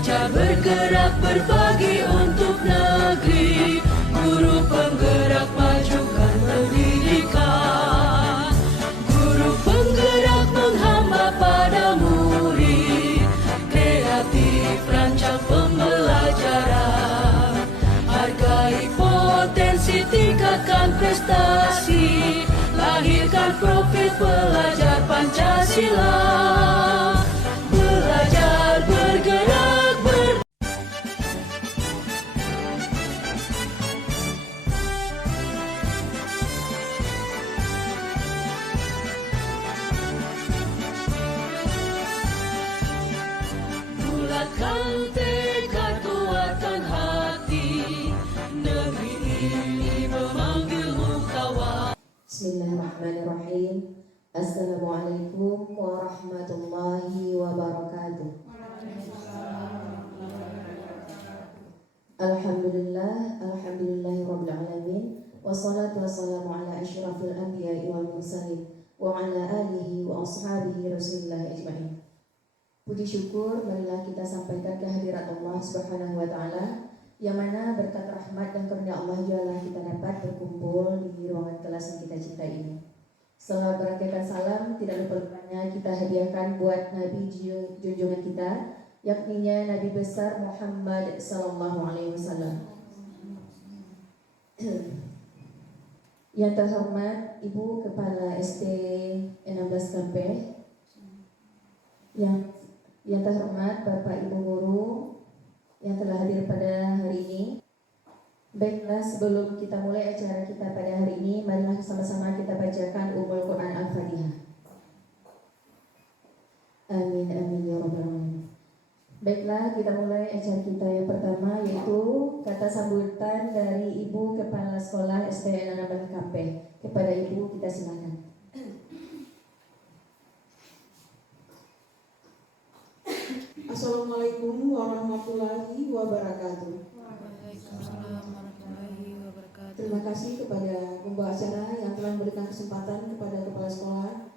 belajar bergerak berbagi untuk negeri, guru penggerak majukan pendidikan, guru penggerak menghamba pada murid, kreatif rancang pembelajaran, hargai potensi tingkatkan prestasi, lahirkan profil pelajar Pancasila. Belajar bergerak bulatkan tekad, kuatkan hati, negeri ini memanggilmu kawan. Bismillahirrahmanirrahim. Assalamualaikum warahmatullahi wabarakatuh. Alhamdulillahirabbil alamin. Wassalatu wassalamu ala asyrafil anbiya'i wal mursalin wa ala alihi wa ashabihi rasulillah ajma'in. Puji syukur marilah kita sampaikan kehadirat Allah Subhanahu wa taala, yang mana berkat rahmat dan karunia Allah Jalla kita dapat berkumpul di ruangan kelas yang kita cintai ini. Setelah berangkatkan salam, tidak lupa kita hadiahkan buat Nabi junjungan kita, yakninya Nabi besar Muhammad sallallahu alaihi wasallam. Yang terhormat Ibu Kepala SD 16 KP, yang terhormat Bapak Ibu Guru yang telah hadir pada hari ini. Baiklah, sebelum kita mulai acara kita pada hari ini, marilah sama-sama kita bacakan Ummul Quran Al-Fatihah. Amin amin ya rabbal alamin. Baiklah, kita mulai acara kita yang pertama, yaitu kata sambutan dari Ibu Kepala Sekolah SD 16 KP. Kepada Ibu kita silakan. Assalamualaikum warahmatullahi wabarakatuh. Terima kasih kepada pembawa acara yang telah memberikan kesempatan kepada kepala sekolah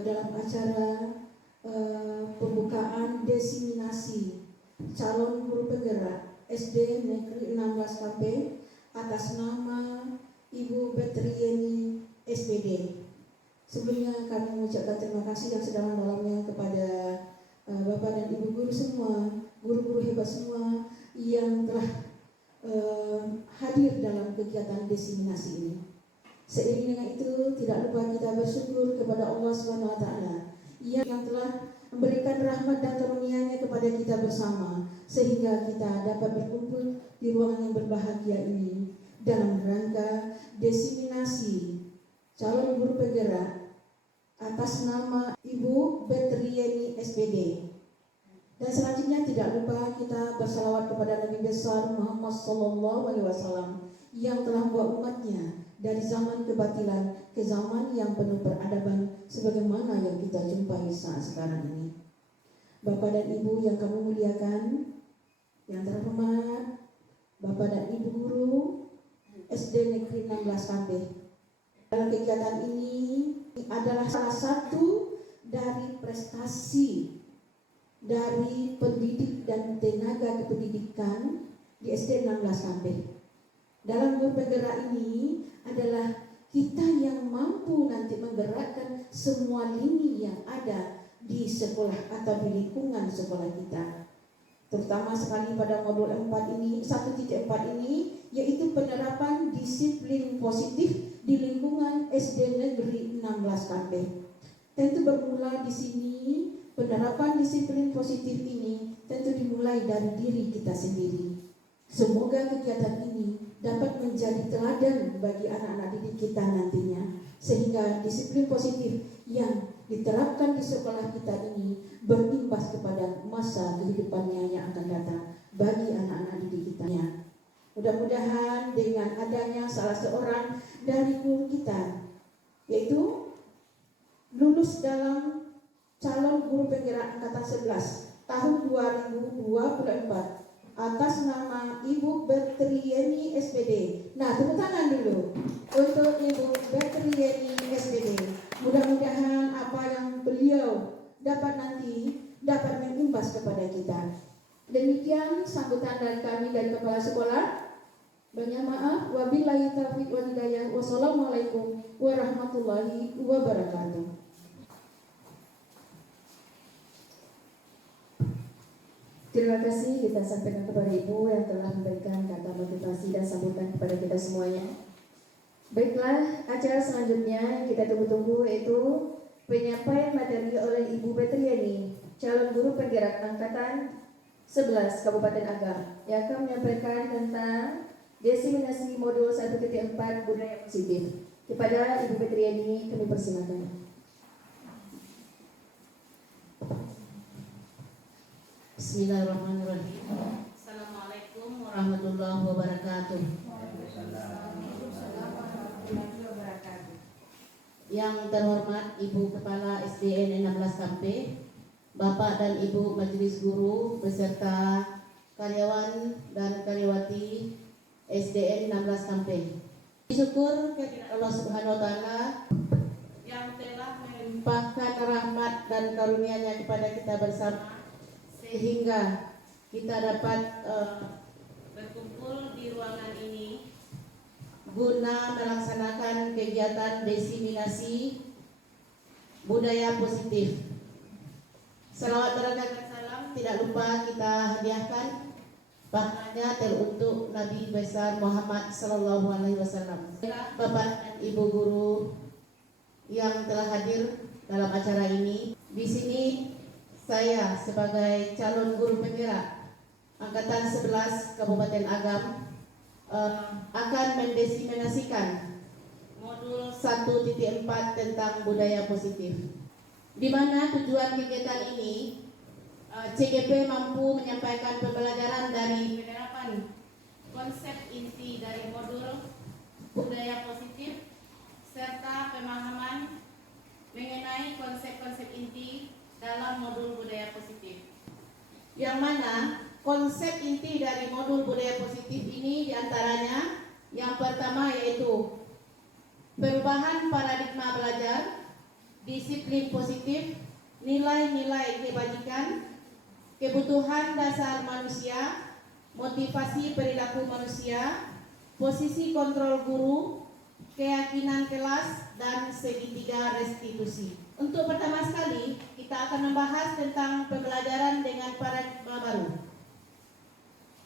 dalam acara pembukaan desiminasi calon guru penggerak SD Negeri 16 KP atas nama Ibu Betrieni SPD. Sebelumnya kami mengucapkan terima kasih yang sedalam-dalamnya kepada Bapak dan Ibu guru semua, guru-guru hebat semua yang telah hadir dalam kegiatan desiminasi ini. Seiring dengan itu, tidak lupa kita bersyukur kepada Allah SWT yang telah memberikan rahmat dan karunia-Nya kepada kita bersama, sehingga kita dapat berkumpul di ruangan yang berbahagia ini dalam rangka desiminasi calon guru penggerak atas nama Ibu Betrieni SPD. Dan selanjutnya tidak lupa kita bersalawat kepada Nabi besar Muhammad SAW yang telah membawa umatnya dari zaman kebatilan ke zaman yang penuh peradaban sebagaimana yang kita jumpai saat sekarang ini. Bapak dan Ibu yang kami muliakan, yang terhormat Bapak dan Ibu guru SD Negeri 16 KP. Dalam kegiatan ini adalah salah satu dari prestasi dari pendidik dan tenaga kependidikan di SD 16 KP. Dalam guru penggerak ini adalah kita yang mampu nanti menggerakkan semua lini yang ada di sekolah atau di lingkungan sekolah kita. Terutama sekali pada modul 4 ini, 1.4 ini, yaitu penerapan disiplin positif di lingkungan SD Negeri 16 KP. Tentu bermula di sini. Penerapan disiplin positif ini tentu dimulai dari diri kita sendiri. Semoga kegiatan ini dapat menjadi teladan bagi anak-anak didik kita nantinya, sehingga disiplin positif yang diterapkan di sekolah kita ini berimbas kepada masa kehidupannya yang akan datang bagi anak-anak didik kita. Mudah-mudahan dengan adanya salah seorang dari guru kita, yaitu lulus dalam calon guru penggerak angkatan 11 tahun 2024 atas nama Ibu Betrieni SPD. Nah, tepuk tangan dulu untuk Ibu Betrieni SPD. Mudah-mudahan apa yang beliau dapat nanti dapat mengimbas kepada kita. Demikian sambutan dari kami dari Kepala Sekolah. Banyak maaf. Wabillahi taufiq wal hidayah. Wassalamualaikum warahmatullahi wabarakatuh. Terima kasih kita sampaikan kepada Ibu yang telah memberikan kata motivasi dan sambutan kepada kita semuanya. Baiklah, acara selanjutnya yang kita tunggu-tunggu yaitu penyampaian materi oleh Ibu Betriani, calon guru penggerak angkatan 11 Kabupaten Agam, yang akan menyampaikan tentang diseminasi modul 1.4 budaya positif. Kepada Ibu Betriani kami persilakan. Bismillahirrahmanirrahim. Assalamualaikum warahmatullahi wabarakatuh. Yang terhormat Ibu Kepala SDN 16 Kampe, Bapak dan Ibu Majelis Guru beserta karyawan dan karyawati SDN 16 Kampe. Syukur kepada Allah Subhanahu wa taala yang telah melimpahkan rahmat dan karunia-Nya kepada kita bersama sehingga kita dapat berkumpul di ruangan ini guna melaksanakan kegiatan diseminasi budaya positif. Salawat dan salam tidak lupa kita hadiahkan, bahannya teruntuk Nabi besar Muhammad Sallallahu Alaihi Wasallam. Bapak dan Ibu guru yang telah hadir dalam acara ini, di sini saya sebagai calon guru penggerak angkatan 11 Kabupaten Agam akan mendiseminasikan modul 1.4 tentang budaya positif, di mana tujuan kegiatan ini CGP mampu menyampaikan pembelajaran dari penerapan konsep inti dari modul budaya positif serta pemahaman mengenai konsep-konsep inti dalam modul budaya positif, yang mana konsep inti dari modul budaya positif ini diantaranya yang pertama yaitu perubahan paradigma belajar, disiplin positif, nilai-nilai kebajikan, kebutuhan dasar manusia, motivasi perilaku manusia, posisi kontrol guru, keyakinan kelas, dan segitiga restitusi. Untuk pertama sekali kita akan membahas tentang pembelajaran dengan paradigma baru.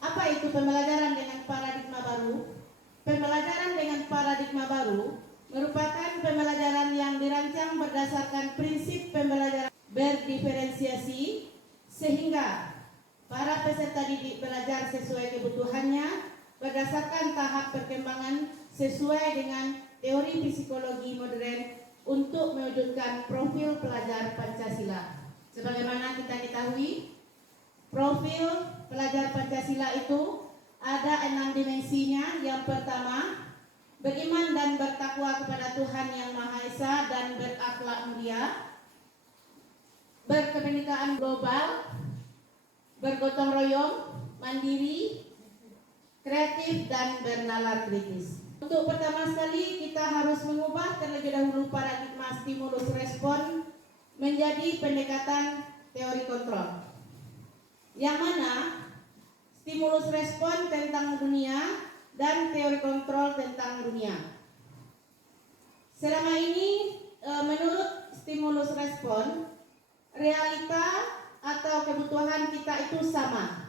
Apa itu pembelajaran dengan paradigma baru? Pembelajaran dengan paradigma baru merupakan pembelajaran yang dirancang berdasarkan prinsip pembelajaran berdiferensiasi sehingga para peserta didik belajar sesuai kebutuhannya berdasarkan tahap perkembangan sesuai dengan teori psikologi modern untuk mewujudkan profil pelajar Pancasila. Sebagaimana kita ketahui, profil pelajar Pancasila itu ada 6 dimensinya. Yang pertama, beriman dan bertakwa kepada Tuhan Yang Maha Esa dan berakhlak mulia, berkebinekaan global, bergotong royong, mandiri, kreatif, dan bernalar kritis. Untuk pertama sekali kita harus mengubah terlebih dahulu paradigma stimulus respon menjadi pendekatan teori kontrol, yang mana stimulus respon tentang dunia dan teori kontrol tentang dunia. Selama ini menurut stimulus respon, realita atau kebutuhan kita itu sama.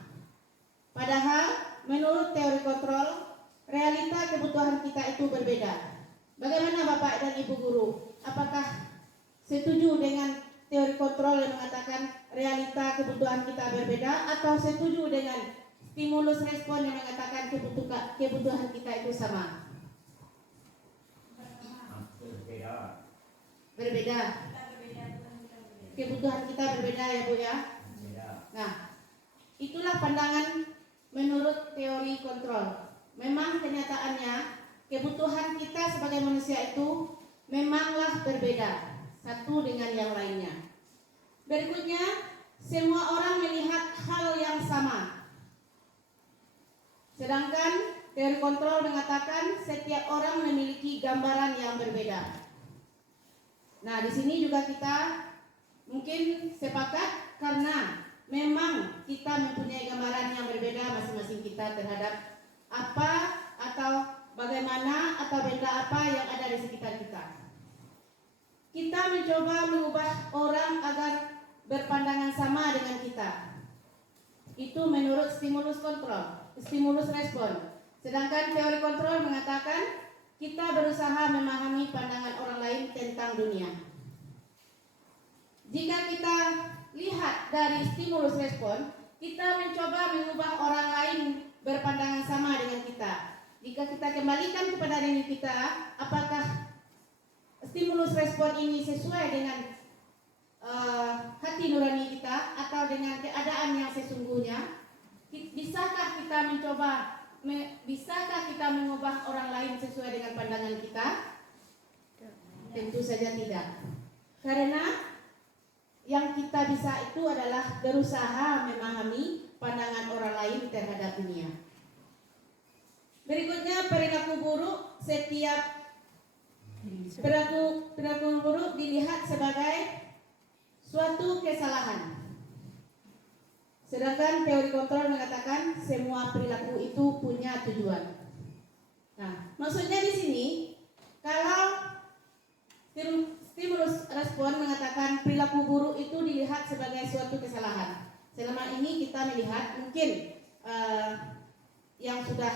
Padahal menurut teori kontrol, realita kebutuhan kita itu berbeda. Bagaimana Bapak dan Ibu guru? Apakah setuju dengan teori kontrol yang mengatakan realita kebutuhan kita berbeda, atau setuju dengan stimulus respon yang mengatakan kebutuhan kita itu sama? Berbeda. Kebutuhan kita berbeda ya Bu ya. Nah, itulah pandangan menurut teori kontrol. Memang kenyataannya kebutuhan kita sebagai manusia itu memanglah berbeda satu dengan yang lainnya. Berikutnya, semua orang melihat hal yang sama. Sedangkan teori kontrol mengatakan setiap orang memiliki gambaran yang berbeda. Nah, di sini juga kita mungkin sepakat karena memang kita kita mempunyai gambaran yang berbeda masing-masing kita terhadap apa atau bagaimana atau benda apa yang ada di sekitar kita. Kita mencoba mengubah orang agar berpandangan sama dengan kita. Itu menurut stimulus kontrol, stimulus respon. Sedangkan teori kontrol mengatakan kita berusaha memahami pandangan orang lain tentang dunia. Jika kita lihat dari stimulus respon, kita mencoba mengubah orang lain berpandangan sama dengan kita. Jika kita kembalikan kepada diri kita, apakah stimulus respon ini sesuai dengan hati nurani kita atau dengan keadaan yang sesungguhnya? Bisakah kita mengubah orang lain sesuai dengan pandangan kita? Tentu saja tidak. Karena yang kita bisa itu adalah berusaha memahami pandangan orang lain terhadap dunia. Berikutnya, perilaku buruk. Setiap perilaku buruk dilihat sebagai suatu kesalahan. Sedangkan teori kontrol mengatakan semua perilaku itu punya tujuan. Nah, maksudnya di sini, kalau stimulus respon mengatakan perilaku buruk itu dilihat sebagai suatu kesalahan. Selama ini kita melihat mungkin yang sudah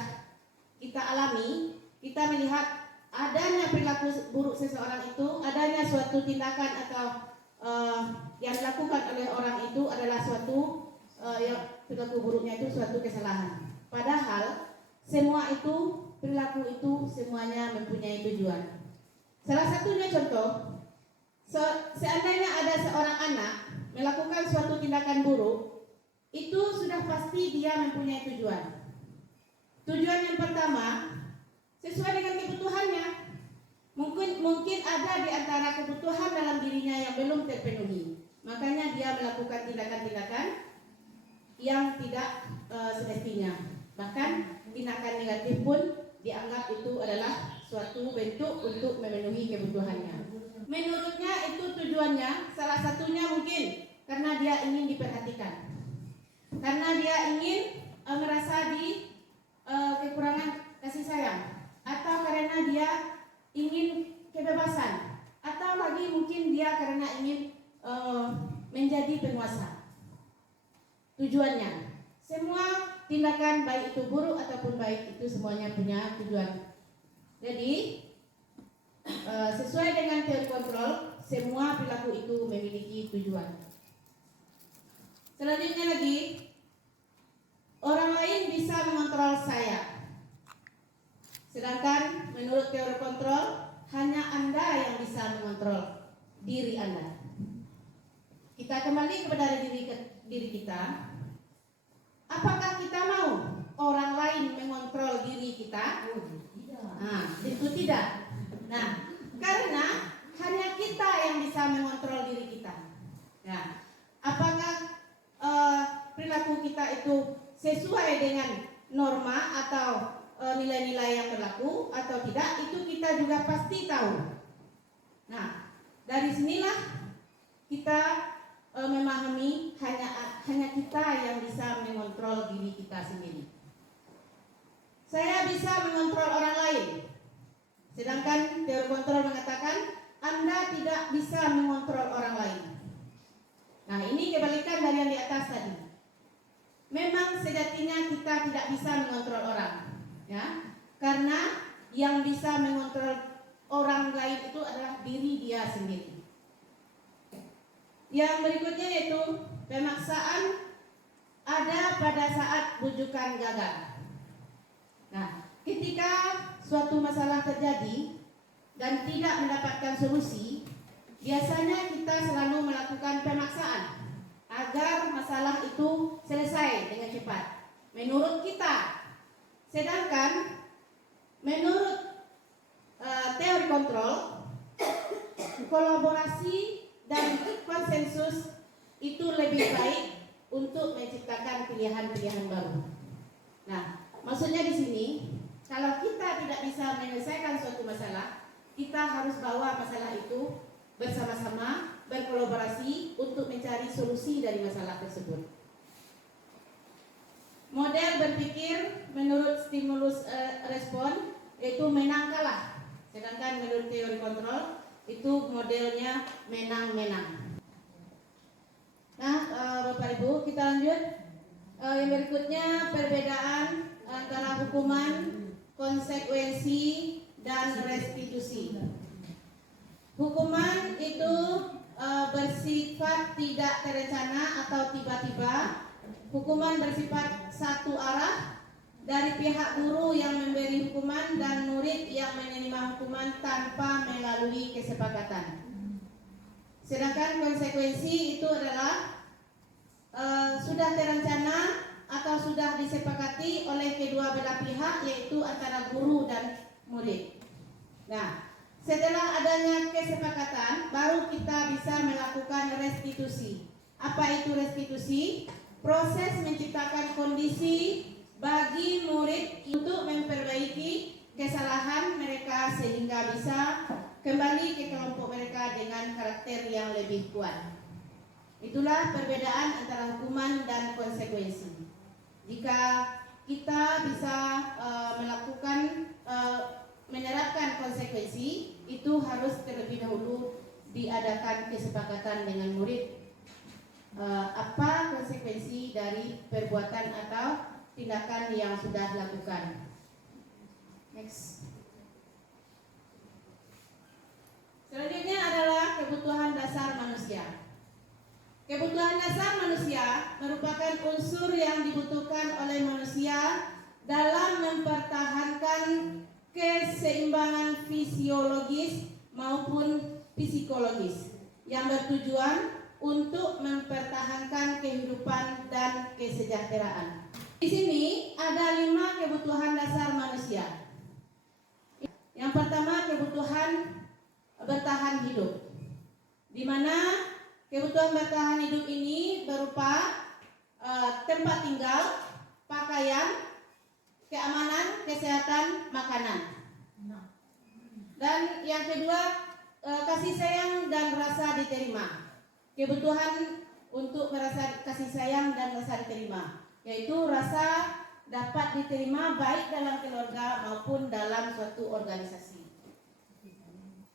kita alami, kita melihat adanya perilaku buruk seseorang itu, adanya suatu tindakan atau yang dilakukan oleh orang itu adalah suatu yang perilaku buruknya itu suatu kesalahan. Padahal semua itu, perilaku itu semuanya mempunyai tujuan. Salah satunya contoh, seandainya ada seorang anak melakukan suatu tindakan buruk, itu sudah pasti dia mempunyai tujuan. Tujuan yang pertama sesuai dengan kebutuhannya. Mungkin ada di antara kebutuhan dalam dirinya yang belum terpenuhi. Makanya dia melakukan tindakan-tindakan yang tidak semestinya. Bahkan tindakan negatif pun dianggap itu adalah suatu bentuk untuk memenuhi kebutuhannya. Menurutnya itu tujuannya, salah satunya mungkin karena dia ingin diperhatikan, karena dia ingin merasa di kekurangan kasih sayang, atau karena dia ingin kebebasan, atau lagi mungkin dia karena ingin menjadi penguasa. Tujuannya, semua tindakan baik itu buruk ataupun baik itu semuanya punya tujuan. Jadi sesuai dengan teori kontrol, semua perilaku itu memiliki tujuan. Selanjutnya lagi, orang lain bisa mengontrol saya. Sedangkan menurut teori kontrol, hanya Anda yang bisa mengontrol diri Anda. Kita kembali kepada diri kita. Apakah kita mau orang lain mengontrol diri kita? Nah, tentu tidak. Nah, karena hanya kita yang bisa mengontrol diri kita. Nah, apakah perilaku kita itu sesuai dengan norma atau nilai-nilai yang berlaku atau tidak, itu kita juga pasti tahu. Nah, dari sinilah kita memahami hanya kita yang bisa mengontrol diri kita sendiri. Saya bisa mengontrol orang lain, sedangkan teori kontrol mengatakan Anda tidak bisa mengontrol orang lain. Nah, ini kebalikan dari yang di atas tadi. Memang sejatinya kita tidak bisa mengontrol orang, ya, karena yang bisa mengontrol orang lain itu adalah diri dia sendiri. Yang berikutnya yaitu pemaksaan ada pada saat bujukan gagal. Nah, ketika suatu masalah terjadi dan tidak mendapatkan solusi, biasanya kita selalu melakukan pemaksaan agar masalah itu selesai dengan cepat menurut kita. Sedangkan menurut teori kontrol, kolaborasi dan konsensus itu lebih baik untuk menciptakan pilihan-pilihan baru. Nah, maksudnya di sini, kalau kita tidak bisa menyelesaikan suatu masalah, kita harus bawa masalah itu bersama-sama, berkolaborasi untuk mencari solusi dari masalah tersebut. Model berpikir menurut stimulus respon itu menang kalah. Sedangkan menurut teori kontrol itu modelnya menang-menang. Nah, Bapak Ibu, kita lanjut. Yang berikutnya perbedaan antara hukuman, konsekuensi, dan restitusi. Hukuman itu bersifat tidak terencana atau tiba-tiba. Hukuman bersifat satu arah dari pihak guru yang memberi hukuman dan murid yang menerima hukuman tanpa melalui kesepakatan. Sedangkan konsekuensi itu adalah sudah terencana atau sudah disepakati oleh kedua belah pihak, yaitu antara guru dan murid. Nah, setelah adanya kesepakatan, baru kita bisa melakukan restitusi. Apa itu restitusi? Proses menciptakan kondisi bagi murid untuk memperbaiki kesalahan mereka sehingga bisa kembali ke kelompok mereka dengan karakter yang lebih kuat. Itulah perbedaan antara hukuman dan konsekuensi. Jika kita bisa menerapkan konsekuensi, itu harus terlebih dahulu diadakan kesepakatan dengan murid apa konsekuensi dari perbuatan atau tindakan yang sudah dilakukan. Next. Selanjutnya adalah kebutuhan dasar manusia. Kebutuhan dasar manusia merupakan unsur yang dibutuhkan oleh manusia dalam mempertahankan keseimbangan fisiologis maupun psikologis yang bertujuan untuk mempertahankan kehidupan dan kesejahteraan. Di sini ada 5 kebutuhan dasar manusia. Yang pertama, kebutuhan bertahan hidup, di mana kebutuhan bertahan hidup ini berupa tempat tinggal, pakaian, keamanan, kesehatan, makanan. Dan yang kedua, kasih sayang dan rasa diterima. Kebutuhan untuk merasa kasih sayang dan rasa diterima, yaitu rasa dapat diterima baik dalam keluarga maupun dalam suatu organisasi.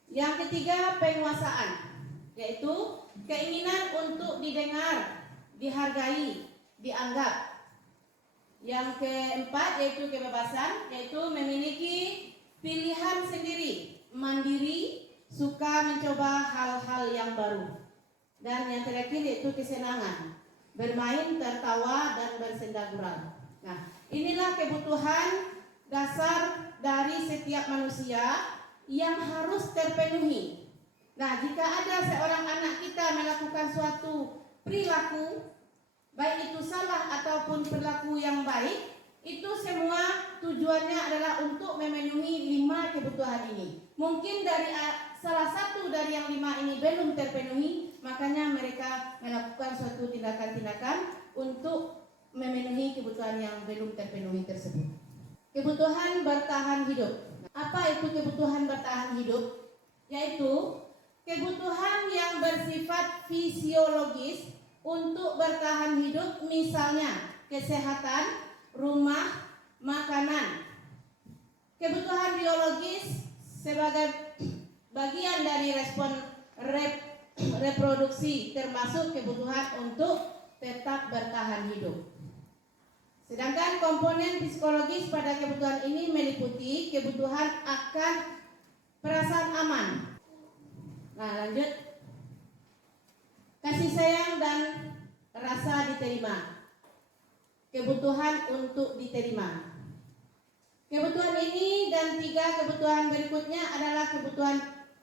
Yang ketiga, penguasaan, yaitu keinginan untuk didengar, dihargai, dianggap. Yang keempat yaitu kebebasan, yaitu memiliki pilihan sendiri, mandiri, suka mencoba hal-hal yang baru. Dan yang terakhir yaitu kesenangan, bermain, tertawa, dan bersenda gurau. Nah, inilah kebutuhan dasar dari setiap manusia yang harus terpenuhi. Nah, jika ada seorang anak kita melakukan suatu perilaku, baik itu salah ataupun perilaku yang baik, itu semua tujuannya adalah untuk memenuhi 5 kebutuhan ini. Mungkin dari salah satu dari yang 5 ini belum terpenuhi, makanya mereka melakukan suatu tindakan-tindakan untuk memenuhi kebutuhan yang belum terpenuhi tersebut. Kebutuhan bertahan hidup. Apa itu kebutuhan bertahan hidup? Yaitu kebutuhan yang bersifat fisiologis untuk bertahan hidup, misalnya kesehatan, rumah, makanan. Kebutuhan biologis sebagai bagian dari respon reproduksi, termasuk kebutuhan untuk tetap bertahan hidup. Sedangkan komponen psikologis pada kebutuhan ini meliputi kebutuhan akan perasaan aman. Nah, lanjut. Kasih sayang dan rasa diterima. Kebutuhan untuk diterima. Kebutuhan ini dan 3 kebutuhan berikutnya adalah kebutuhan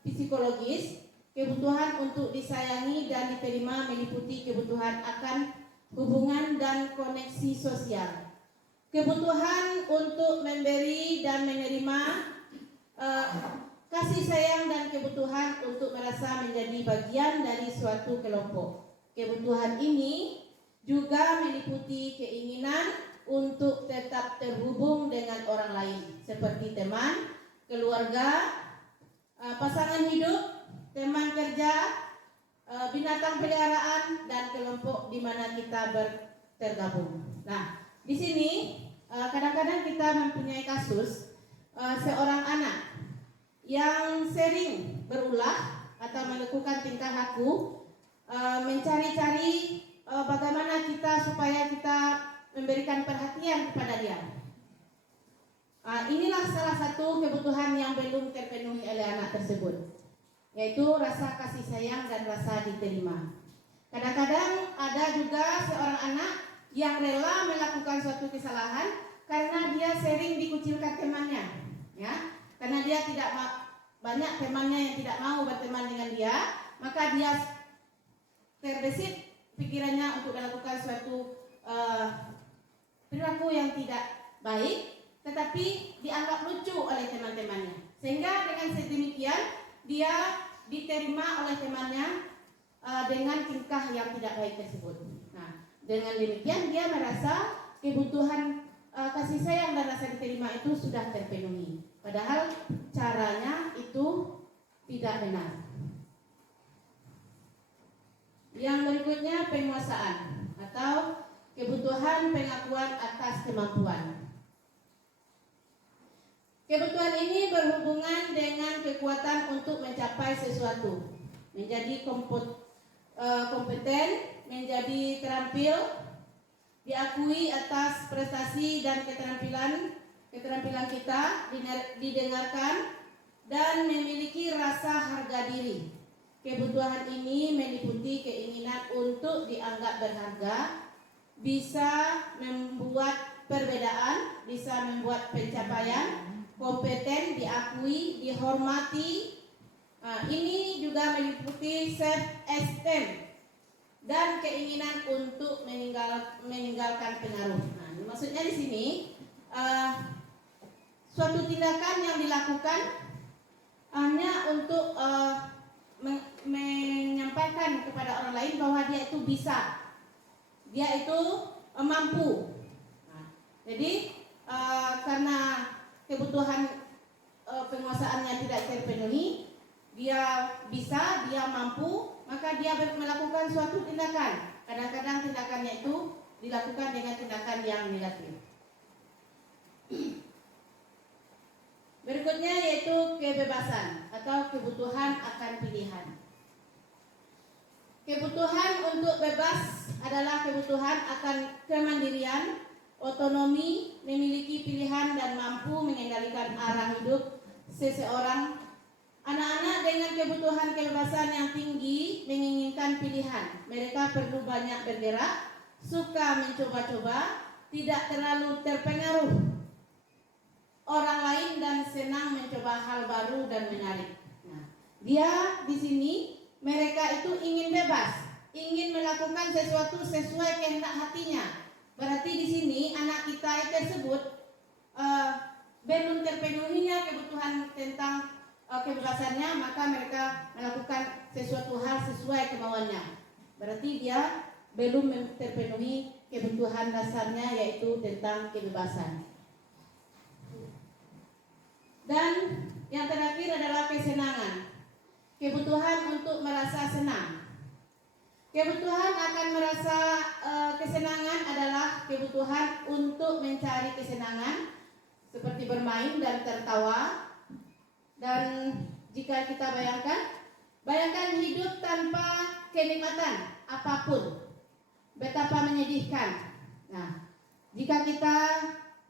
psikologis. Kebutuhan untuk disayangi dan diterima meliputi kebutuhan akan hubungan dan koneksi sosial. Kebutuhan untuk memberi dan menerima kasih sayang dan kebutuhan untuk merasa menjadi bagian dari suatu kelompok. Kebutuhan ini juga meliputi keinginan untuk tetap terhubung dengan orang lain, seperti teman, keluarga, pasangan hidup, teman kerja, binatang peliharaan, dan kelompok di mana kita tergabung. Nah, Di sini kadang-kadang kita mempunyai kasus seorang anak yang sering berulah atau melakukan tingkah laku mencari-cari bagaimana kita supaya kita memberikan perhatian kepada dia. Inilah salah satu kebutuhan yang belum terpenuhi oleh anak tersebut, yaitu rasa kasih sayang dan rasa diterima. Kadang-kadang ada juga seorang anak yang rela melakukan suatu kesalahan karena dia sering dikucilkan temannya, ya. Karena dia tidak banyak temannya yang tidak mau berteman dengan dia, maka dia terbesit pikirannya untuk melakukan suatu perilaku yang tidak baik, tetapi dianggap lucu oleh teman-temannya. Sehingga dengan sedemikian dia diterima oleh temannya dengan tingkah yang tidak baik tersebut. Nah, dengan demikian dia merasa kebutuhan kasih sayang dan rasa diterima itu sudah terpenuhi. Padahal caranya itu tidak benar. Yang berikutnya penguasaan atau kebutuhan pengakuan atas kemampuan. Kebutuhan ini berhubungan dengan kekuatan untuk mencapai sesuatu, menjadi kompeten, menjadi terampil, diakui atas prestasi dan keterampilan kita, didengarkan, dan memiliki rasa harga diri. Kebutuhan ini meliputi keinginan untuk dianggap berharga, bisa membuat perbedaan, bisa membuat pencapaian, kompeten, diakui, dihormati. Ini juga meliputi self-esteem dan keinginan untuk meninggalkan pengaruh. Nah, maksudnya di sini suatu tindakan yang dilakukan hanya untuk menyampaikan kepada orang lain bahwa dia itu bisa, dia itu mampu. Nah, jadi karena kebutuhan penguasaannya tidak terpenuhi, dia bisa, dia mampu, maka dia melakukan suatu tindakan. Kadang-kadang tindakannya itu dilakukan dengan tindakan yang negatif. Berikutnya yaitu kebebasan atau kebutuhan akan pilihan. Kebutuhan untuk bebas adalah kebutuhan akan kemandirian, otonomi, memiliki pilihan dan mampu mengendalikan arah hidup seseorang. Anak-anak dengan kebutuhan kebebasan yang tinggi menginginkan pilihan. Mereka perlu banyak bergerak, suka mencoba-coba, tidak terlalu terpengaruh orang lain dan senang mencoba hal baru dan menarik. Nah, dia di sini mereka itu ingin bebas, ingin melakukan sesuatu sesuai kehendak hatinya. Berarti di sini anak kita tersebut belum terpenuhinya kebutuhan tentang kebebasannya, maka mereka melakukan sesuatu hal sesuai kemauannya. Berarti dia belum terpenuhi kebutuhan dasarnya, yaitu tentang kebebasan. Dan yang terakhir adalah kesenangan. Kebutuhan untuk merasa senang. Kebutuhan akan merasa kesenangan adalah kebutuhan untuk mencari kesenangan, seperti bermain dan tertawa. Dan jika kita bayangkan hidup tanpa kenikmatan apapun, betapa menyedihkan. Nah, jika kita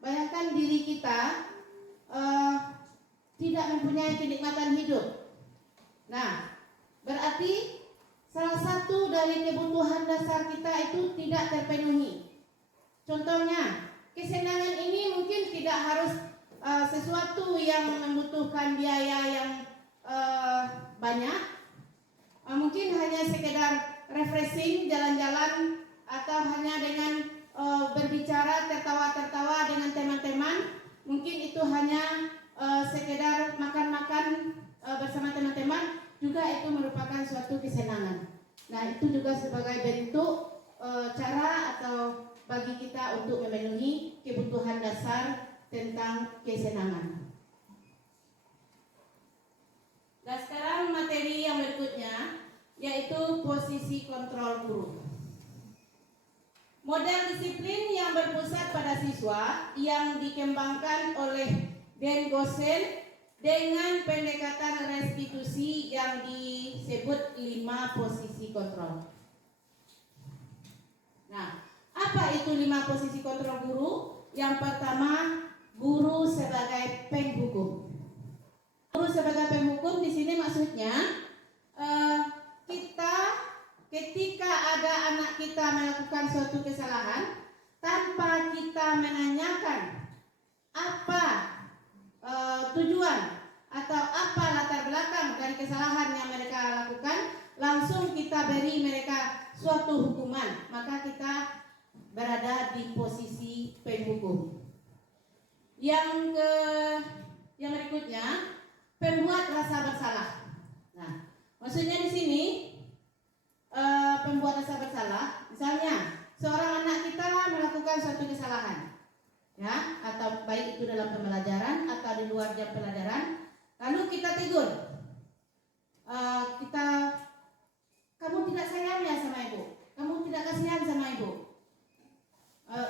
bayangkan diri kita tidak mempunyai kenikmatan hidup, nah berarti salah satu dari kebutuhan dasar kita itu tidak terpenuhi. Contohnya, kesenangan ini mungkin tidak harus sesuatu yang membutuhkan biaya yang banyak. Mungkin hanya sekedar refreshing, jalan-jalan, atau hanya dengan berbicara, tertawa-tertawa dengan teman-teman. Mungkin itu hanya sekedar makan-makan bersama teman-teman, juga itu merupakan suatu kesenangan. Nah, itu juga sebagai bentuk cara atau bagi kita untuk memenuhi kebutuhan dasar tentang kesenangan. Nah, sekarang materi yang berikutnya yaitu posisi kontrol guru. Model disiplin yang berpusat pada siswa yang dikembangkan oleh Dengosen dengan pendekatan restitusi yang disebut 5 posisi kontrol. Nah, apa itu 5 posisi kontrol guru? Yang pertama, guru sebagai penghukum. Guru sebagai penghukum di sini maksudnya kita ketika ada anak kita melakukan suatu kesalahan tanpa kita menanyakan apa tujuan atau apa latar belakang dari kesalahan yang mereka lakukan, langsung kita beri mereka suatu hukuman, maka kita berada di posisi penghukum. Yang berikutnya, pembuat rasa bersalah. Nah, maksudnya di sini pembuat rasa bersalah, misalnya seorang anak kita melakukan suatu kesalahan, ya, atau baik itu dalam pembelajaran atau di luar jam pelajaran, lalu kita tegur, kamu tidak sayang ya sama ibu, kamu tidak kasihan sama ibu,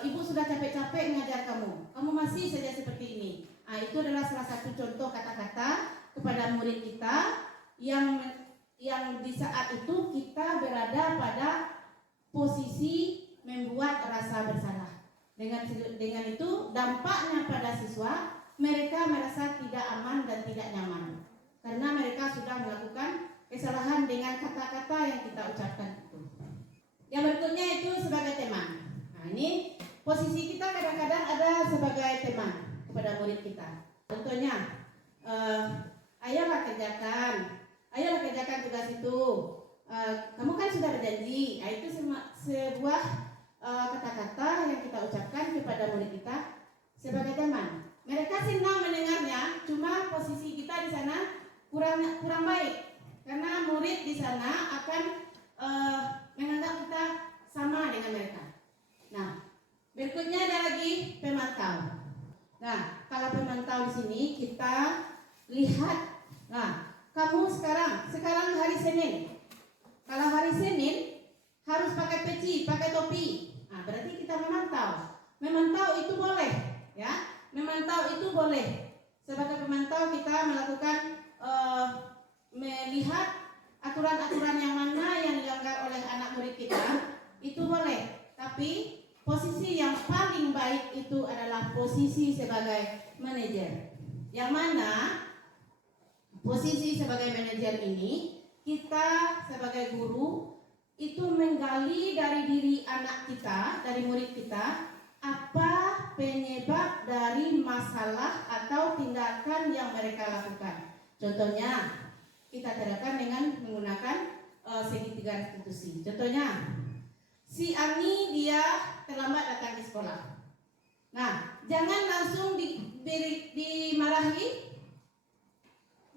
ibu sudah capek-capek mengajar kamu masih saja seperti ini. Nah, itu adalah salah satu contoh kata-kata kepada murid kita yang di saat itu kita berada pada posisi membuat rasa bersalah. Dengan itu dampaknya pada siswa, mereka merasa tidak aman dan tidak nyaman karena mereka sudah melakukan kesalahan dengan kata-kata yang kita ucapkan itu. Yang berikutnya itu sebagai teman. Nah, ini posisi kita kadang-kadang ada sebagai teman kepada murid kita. Contohnya, ayolah kerjakan tugas itu. Kamu kan sudah berjanji. Nah, itu sebuah kata-kata yang kita ucapkan kepada murid kita sebagai teman. Mereka senang mendengarnya, cuma posisi kita di sana kurang baik karena murid di sana akan menganggap kita sama dengan mereka. Nah, berikutnya ada lagi pemantau. Nah, kalau pemantau di sini kita lihat. Nah, kamu sekarang hari Senin. Kalau hari Senin harus pakai peci, pakai topi. Nah, berarti kita memantau. Memantau itu boleh, ya. Memantau itu boleh. Sebagai pemantau kita melakukan melihat aturan-aturan yang mana yang dilanggar oleh anak murid kita, itu boleh. Tapi posisi yang paling baik itu adalah posisi sebagai manajer. Yang mana posisi sebagai manajer ini, kita sebagai guru itu menggali dari diri anak kita, dari murid kita, apa penyebab dari masalah atau tindakan yang mereka lakukan. Contohnya, kita terapkan dengan menggunakan segitiga restitusi. Contohnya, si Ani dia terlambat datang di sekolah. Nah, jangan langsung dimarahi.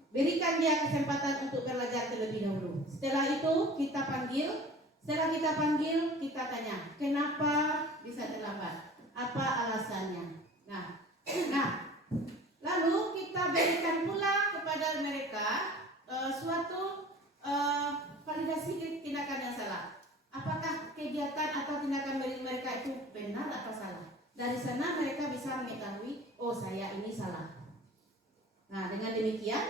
Berikan dia kesempatan untuk belajar terlebih dahulu. Setelah itu kita panggil. Setelah kita panggil, kita tanya, kenapa bisa terlambat? Apa alasannya? Nah, lalu kita berikan pula kepada mereka suatu validasi tindakan yang salah. Apakah kegiatan atau tindakan mereka itu benar atau salah? Dari sana mereka bisa mengetahui, oh saya ini salah. Nah, dengan demikian,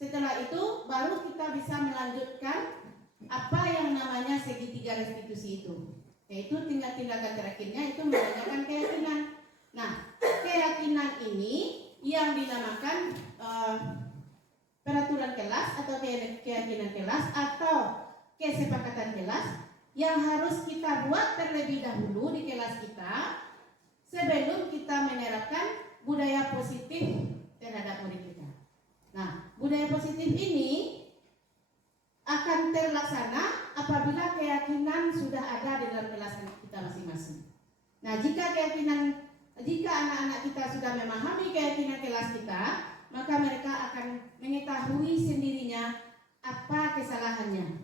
setelah itu baru kita bisa melanjutkan apa yang namanya segitiga restitusi itu. Yaitu tindakan terakhirnya itu menanyakan keyakinan. Nah, keyakinan ini yang dinamakan peraturan kelas atau keyakinan kelas atau kesepakatan kelas yang harus kita buat terlebih dahulu di kelas kita sebelum kita menerapkan budaya positif terhadap murid kita. Nah, budaya positif ini akan terlaksana apabila keyakinan sudah ada di dalam kelas kita masing-masing. Nah, jika anak-anak kita sudah memahami keyakinan kelas kita, maka mereka akan mengetahui sendirinya apa kesalahannya.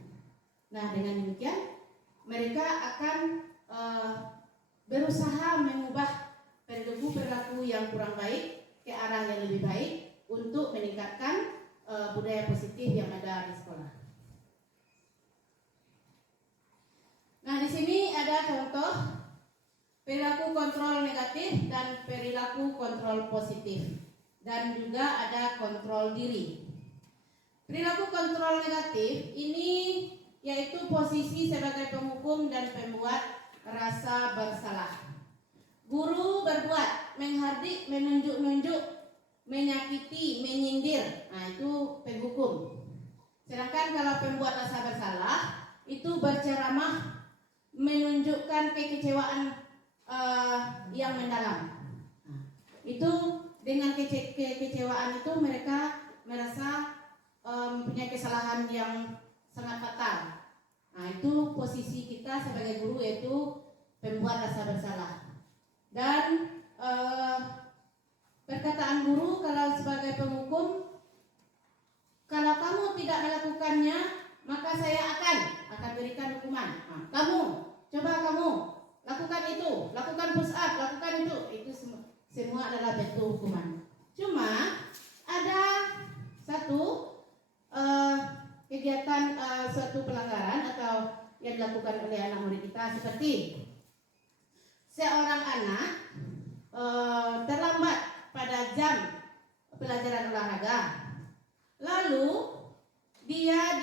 Nah, dengan demikian mereka akan berusaha mengubah perilaku yang kurang baik ke arah yang lebih baik untuk meningkatkan budaya positif yang ada di sekolah. Nah, di sini ada ada contoh perilaku kontrol negatif dan perilaku kontrol positif, dan juga ada kontrol diri. Perilaku kontrol negatif ini yaitu posisi sebagai penghukum dan pembuat rasa bersalah. Guru berbuat, menghardik, menunjuk-nunjuk, menyakiti, menyindir, nah itu penghukum. Sedangkan kalau pembuat rasa bersalah itu berceramah, menunjukkan kekecewaan yang mendalam. Nah, itu dengan kekecewaan itu mereka merasa mempunyai kesalahan yang sangat fatal. Nah, itu posisi kita sebagai guru, yaitu pembuat rasa bersalah. Dan perkataan guru kalau sebagai penghukum, kalau kamu tidak melakukannya, maka saya akan berikan hukuman. Nah, kamu lakukan itu, lakukan push up, lakukan itu semua adalah bentuk hukuman. Cuma ada satu kegiatan, suatu pelanggaran atau yang dilakukan oleh anak murid kita, seperti seorang anak terlambat pada jam pelajaran olahraga, lalu dia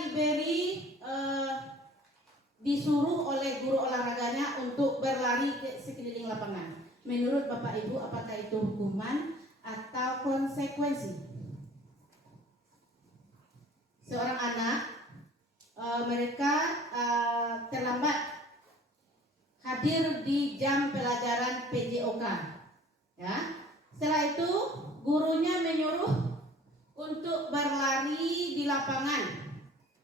disuruh oleh guru olahraganya untuk berlari ke sekeliling lapangan. Menurut Bapak Ibu, apakah itu hukuman atau konsekuensi? Seorang anak mereka terlambat hadir di jam pelajaran PJOK, ya. Setelah itu gurunya menyuruh untuk berlari di lapangan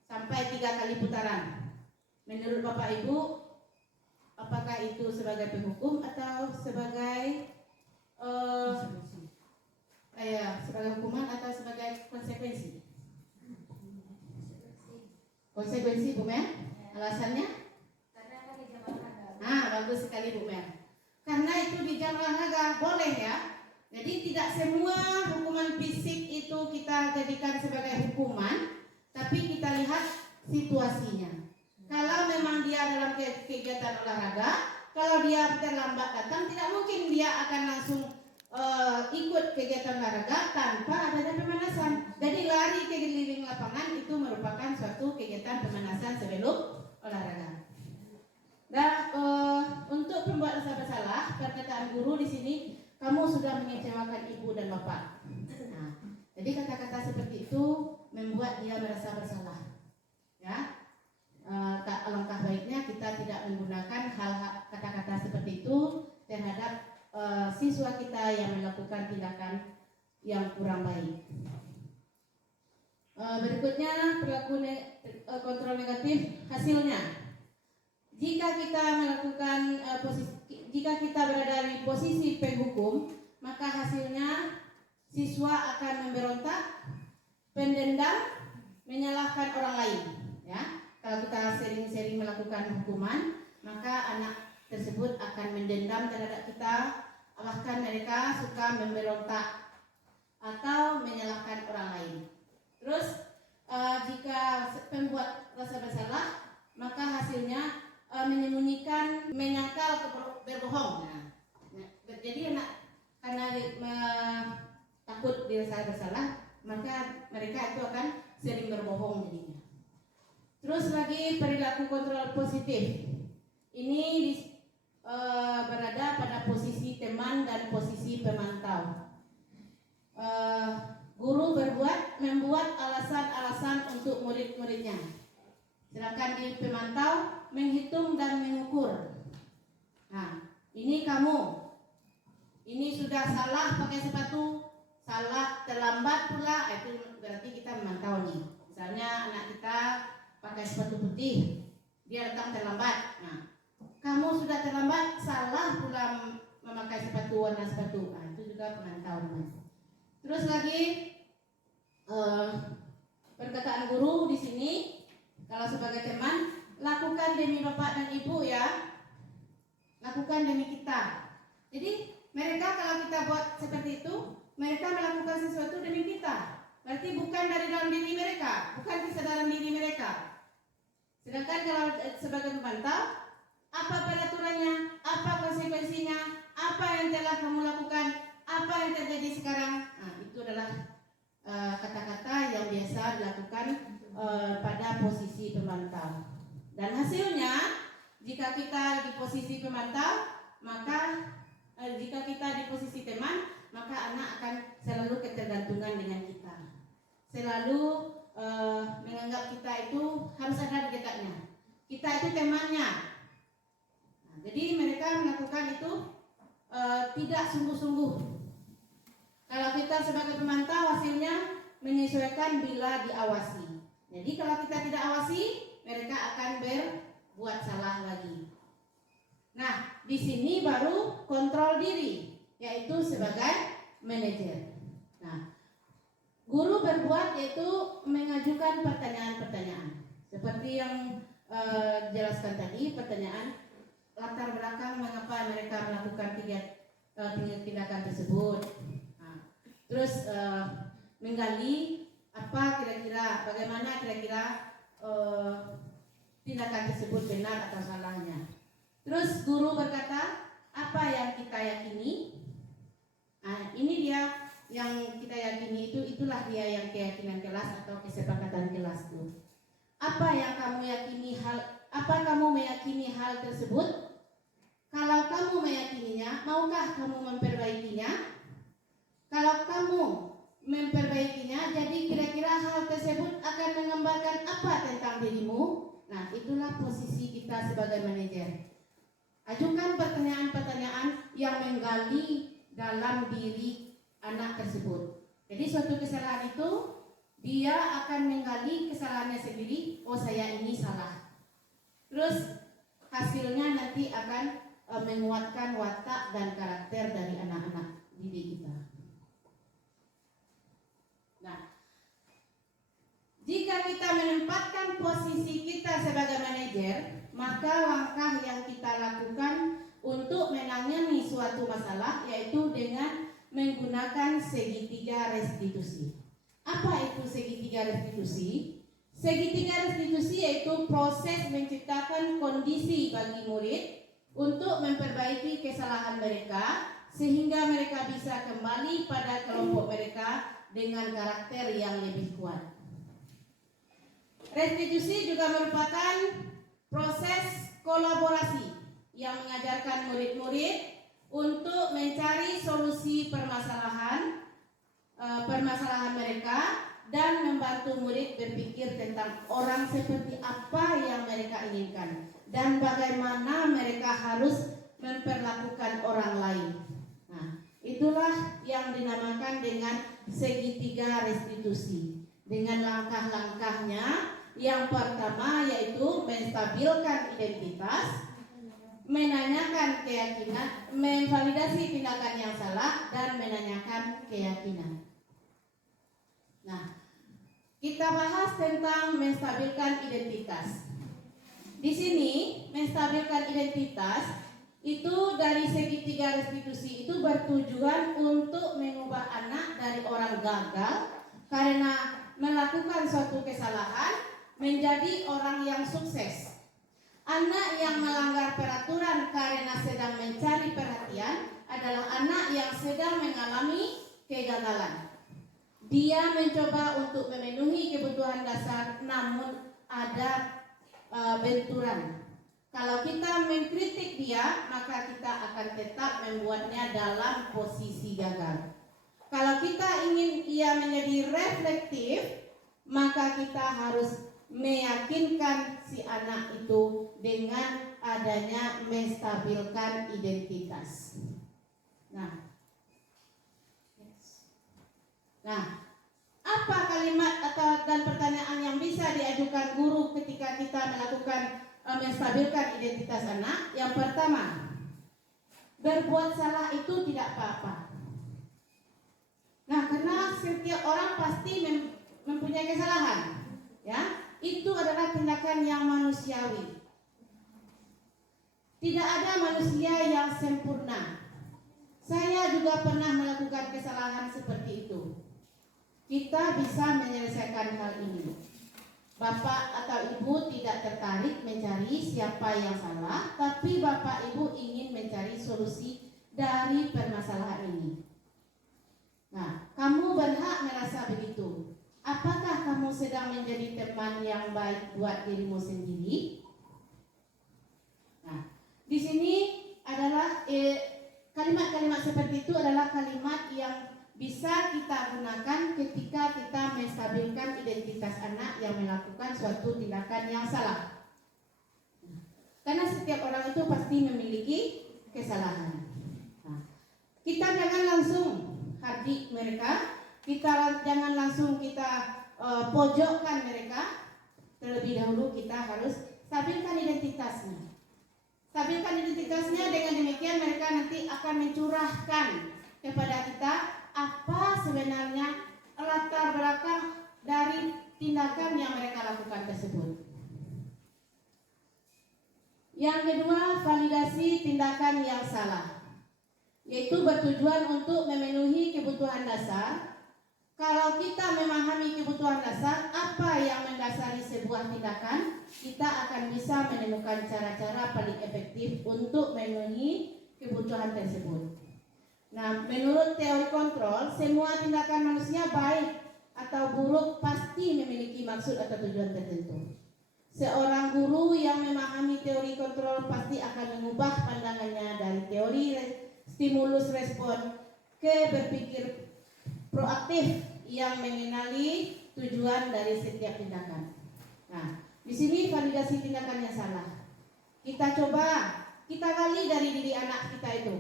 sampai 3 kali putaran. Menurut Bapak Ibu, apakah itu sebagai penghukum atau sebagai sebagai hukuman atau sebagai konsekuensi? Konsekuensi, Bu Mer. Alasannya? Karena kan di jam olahraga. Nah, bagus sekali Bu Mer. Karena itu di jam olahraga boleh, ya. Jadi tidak semua hukuman fisik itu kita jadikan sebagai hukuman, tapi kita lihat situasinya. Kalau memang dia dalam kegiatan olahraga, kalau dia terlambat datang, tidak mungkin dia akan langsung ikut kegiatan olahraga tanpa adanya pemanasan. Jadi lari ke keliling lapangan itu merupakan suatu kegiatan pemanasan sebelum olahraga. Dan untuk pembuat rasa bersalah, perkataan guru di sini, kamu sudah mengecewakan ibu dan bapak. Nah, jadi kata-kata seperti itu membuat dia merasa bersalah. Ya, alangkah baiknya kita tidak menggunakan kata-kata seperti itu terhadap siswa kita yang melakukan tindakan yang kurang baik. Berikutnya perilaku kontrol negatif hasilnya. Jika kita melakukan jika kita berada di posisi penghukum, maka hasilnya siswa akan memberontak, pendendam, menyalahkan orang lain. Ya, kalau kita sering-sering melakukan hukuman, maka anak tersebut akan mendendam terhadap kita, bahkan mereka suka memberontak atau menyalahkan orang lain. Terus jika pembuat rasa bersalah, maka hasilnya menyembunyikan, menyangkal berbohong. Nah, jadi anak karena takut dirasa bersalah, maka mereka itu akan sering berbohong jadinya. Terus lagi perilaku kontrol positif. Ini berada pada posisi teman dan posisi pemantau. Guru membuat alasan-alasan untuk murid-muridnya. Sedangkan di pemantau menghitung dan mengukur. Nah, ini kamu, ini sudah salah pakai sepatu, salah terlambat pula, itu berarti kita memantau nih. Misalnya anak kita pakai sepatu putih, dia datang terlambat. Nah, kamu sudah terlambat, salah pula memakai sepatu warna sepatu. Nah, itu juga pemantau. Terus lagi perkataan guru di sini. Kalau sebagai teman, lakukan demi bapak dan ibu, ya. Lakukan demi kita. Jadi mereka kalau kita buat seperti itu, mereka melakukan sesuatu demi kita. Berarti bukan dari dalam diri mereka, bukan kesadaran diri mereka. Sedangkan kalau sebagai pemantau, apa peraturannya, apa konsekuensinya, apa yang telah kamu lakukan, apa yang terjadi sekarang. Nah, itu adalah kata-kata yang biasa dilakukan pada posisi pemantau. Dan hasilnya, jika kita di posisi pemantau, maka jika kita di posisi teman, maka anak akan selalu ketergantungan dengan kita, selalu menganggap kita itu harus ada di dekatnya, kita itu temannya. Nah, jadi mereka melakukan itu tidak sungguh-sungguh. Kalau kita sebagai pemantau, hasilnya menyesuaikan bila diawasi. Jadi kalau kita tidak awasi, mereka akan berbuat salah lagi. Nah, di sini baru kontrol diri, yaitu sebagai manajer. Nah, guru berbuat yaitu mengajukan pertanyaan-pertanyaan. Seperti yang jelaskan tadi, pertanyaan latar belakang mengapa mereka melakukan tindakan tersebut. Nah, terus menggali apa kira-kira, bagaimana kira-kira tindakan tersebut benar atau salahnya. Terus guru berkata, apa yang kita yakini? Nah, ini dia yang kita yakini itulah dia yang keyakinan kelas atau kesepakatan kelas itu. Apa yang kamu yakini apa kamu meyakini hal tersebut? Kalau kamu meyakininya, maukah kamu memperbaikinya? Kalau kamu memperbaikinya, jadi kira-kira hal tersebut akan menggambarkan apa tentang dirimu? Nah, itulah posisi kita sebagai manajer. Ajukan pertanyaan-pertanyaan yang menggali dalam diri anak tersebut. Jadi suatu kesalahan itu dia akan menggali kesalahannya sendiri. Oh, saya ini salah. Terus hasilnya nanti akan menguatkan watak dan karakter dari anak-anak didik kita. Nah, jika kita menempatkan posisi kita sebagai manajer, maka langkah yang kita lakukan untuk menangani suatu masalah yaitu dengan menggunakan segitiga restitusi. Apa itu segitiga restitusi? Segitiga restitusi yaitu proses menciptakan kondisi bagi murid untuk memperbaiki kesalahan mereka sehingga mereka bisa kembali pada kelompok mereka dengan karakter yang lebih kuat. Restitusi juga merupakan proses kolaborasi yang mengajarkan murid-murid untuk mencari solusi permasalahan mereka dan membantu murid berpikir tentang orang seperti apa yang mereka inginkan dan bagaimana mereka harus memperlakukan orang lain. Nah, itulah yang dinamakan dengan segitiga restitusi. Dengan langkah-langkahnya, yang pertama yaitu menstabilkan identitas, menanyakan keyakinan, memvalidasi tindakan yang salah, dan menanyakan keyakinan. Nah, kita bahas tentang menstabilkan identitas. Di sini, menstabilkan identitas itu dari segitiga restitusi itu bertujuan untuk mengubah anak dari orang gagal karena melakukan suatu kesalahan menjadi orang yang sukses. Anak yang melanggar peraturan karena sedang mencari perhatian adalah anak yang sedang mengalami kegagalan. Dia mencoba untuk memenuhi kebutuhan dasar namun ada benturan. Kalau kita mengkritik dia, maka kita akan tetap membuatnya dalam posisi gagal. Kalau kita ingin ia menjadi reflektif, maka kita harus meyakinkan si anak itu dengan adanya menstabilkan identitas. Nah, apa kalimat dan pertanyaan yang bisa diajukan guru ketika kita melakukan menstabilkan identitas anak? Yang pertama, berbuat salah itu tidak apa-apa. Nah, karena setiap orang pasti mempunyai kesalahan, ya. Itu adalah tindakan yang manusiawi. Tidak ada manusia yang sempurna. Saya juga pernah melakukan kesalahan seperti itu. Kita bisa menyelesaikan hal ini. Bapak atau Ibu tidak tertarik mencari siapa yang salah, tapi Bapak Ibu ingin mencari solusi dari permasalahan ini. Nah, kamu berhak merasa begitu. Apakah kamu sedang menjadi teman yang baik buat dirimu sendiri? Nah, di sini adalah kalimat-kalimat seperti itu adalah kalimat yang bisa kita gunakan ketika kita menstabilkan identitas anak yang melakukan suatu tindakan yang salah. Karena setiap orang itu pasti memiliki kesalahan. Nah, kita jangan langsung hardik mereka, kita jangan langsung kita pojokkan mereka. Terlebih dahulu kita harus stabilkan identitasnya. Stabilkan identitasnya, dengan demikian mereka nanti akan mencurahkan kepada kita apa sebenarnya latar belakang dari tindakan yang mereka lakukan tersebut. Yang kedua, validasi tindakan yang salah, yaitu bertujuan untuk memenuhi kebutuhan dasar. Kalau kita memahami kebutuhan dasar, apa yang mendasari sebuah tindakan, kita akan bisa menemukan cara-cara paling efektif untuk memenuhi kebutuhan tersebut. Nah, menurut teori kontrol, semua tindakan manusia baik atau buruk pasti memiliki maksud atau tujuan tertentu. Seorang guru yang memahami teori kontrol pasti akan mengubah pandangannya dari teori stimulus respon ke berpikir proaktif yang mengenali tujuan dari setiap tindakan. Nah, di sini validasi tindakan yang salah. Kita gali dari diri anak kita itu.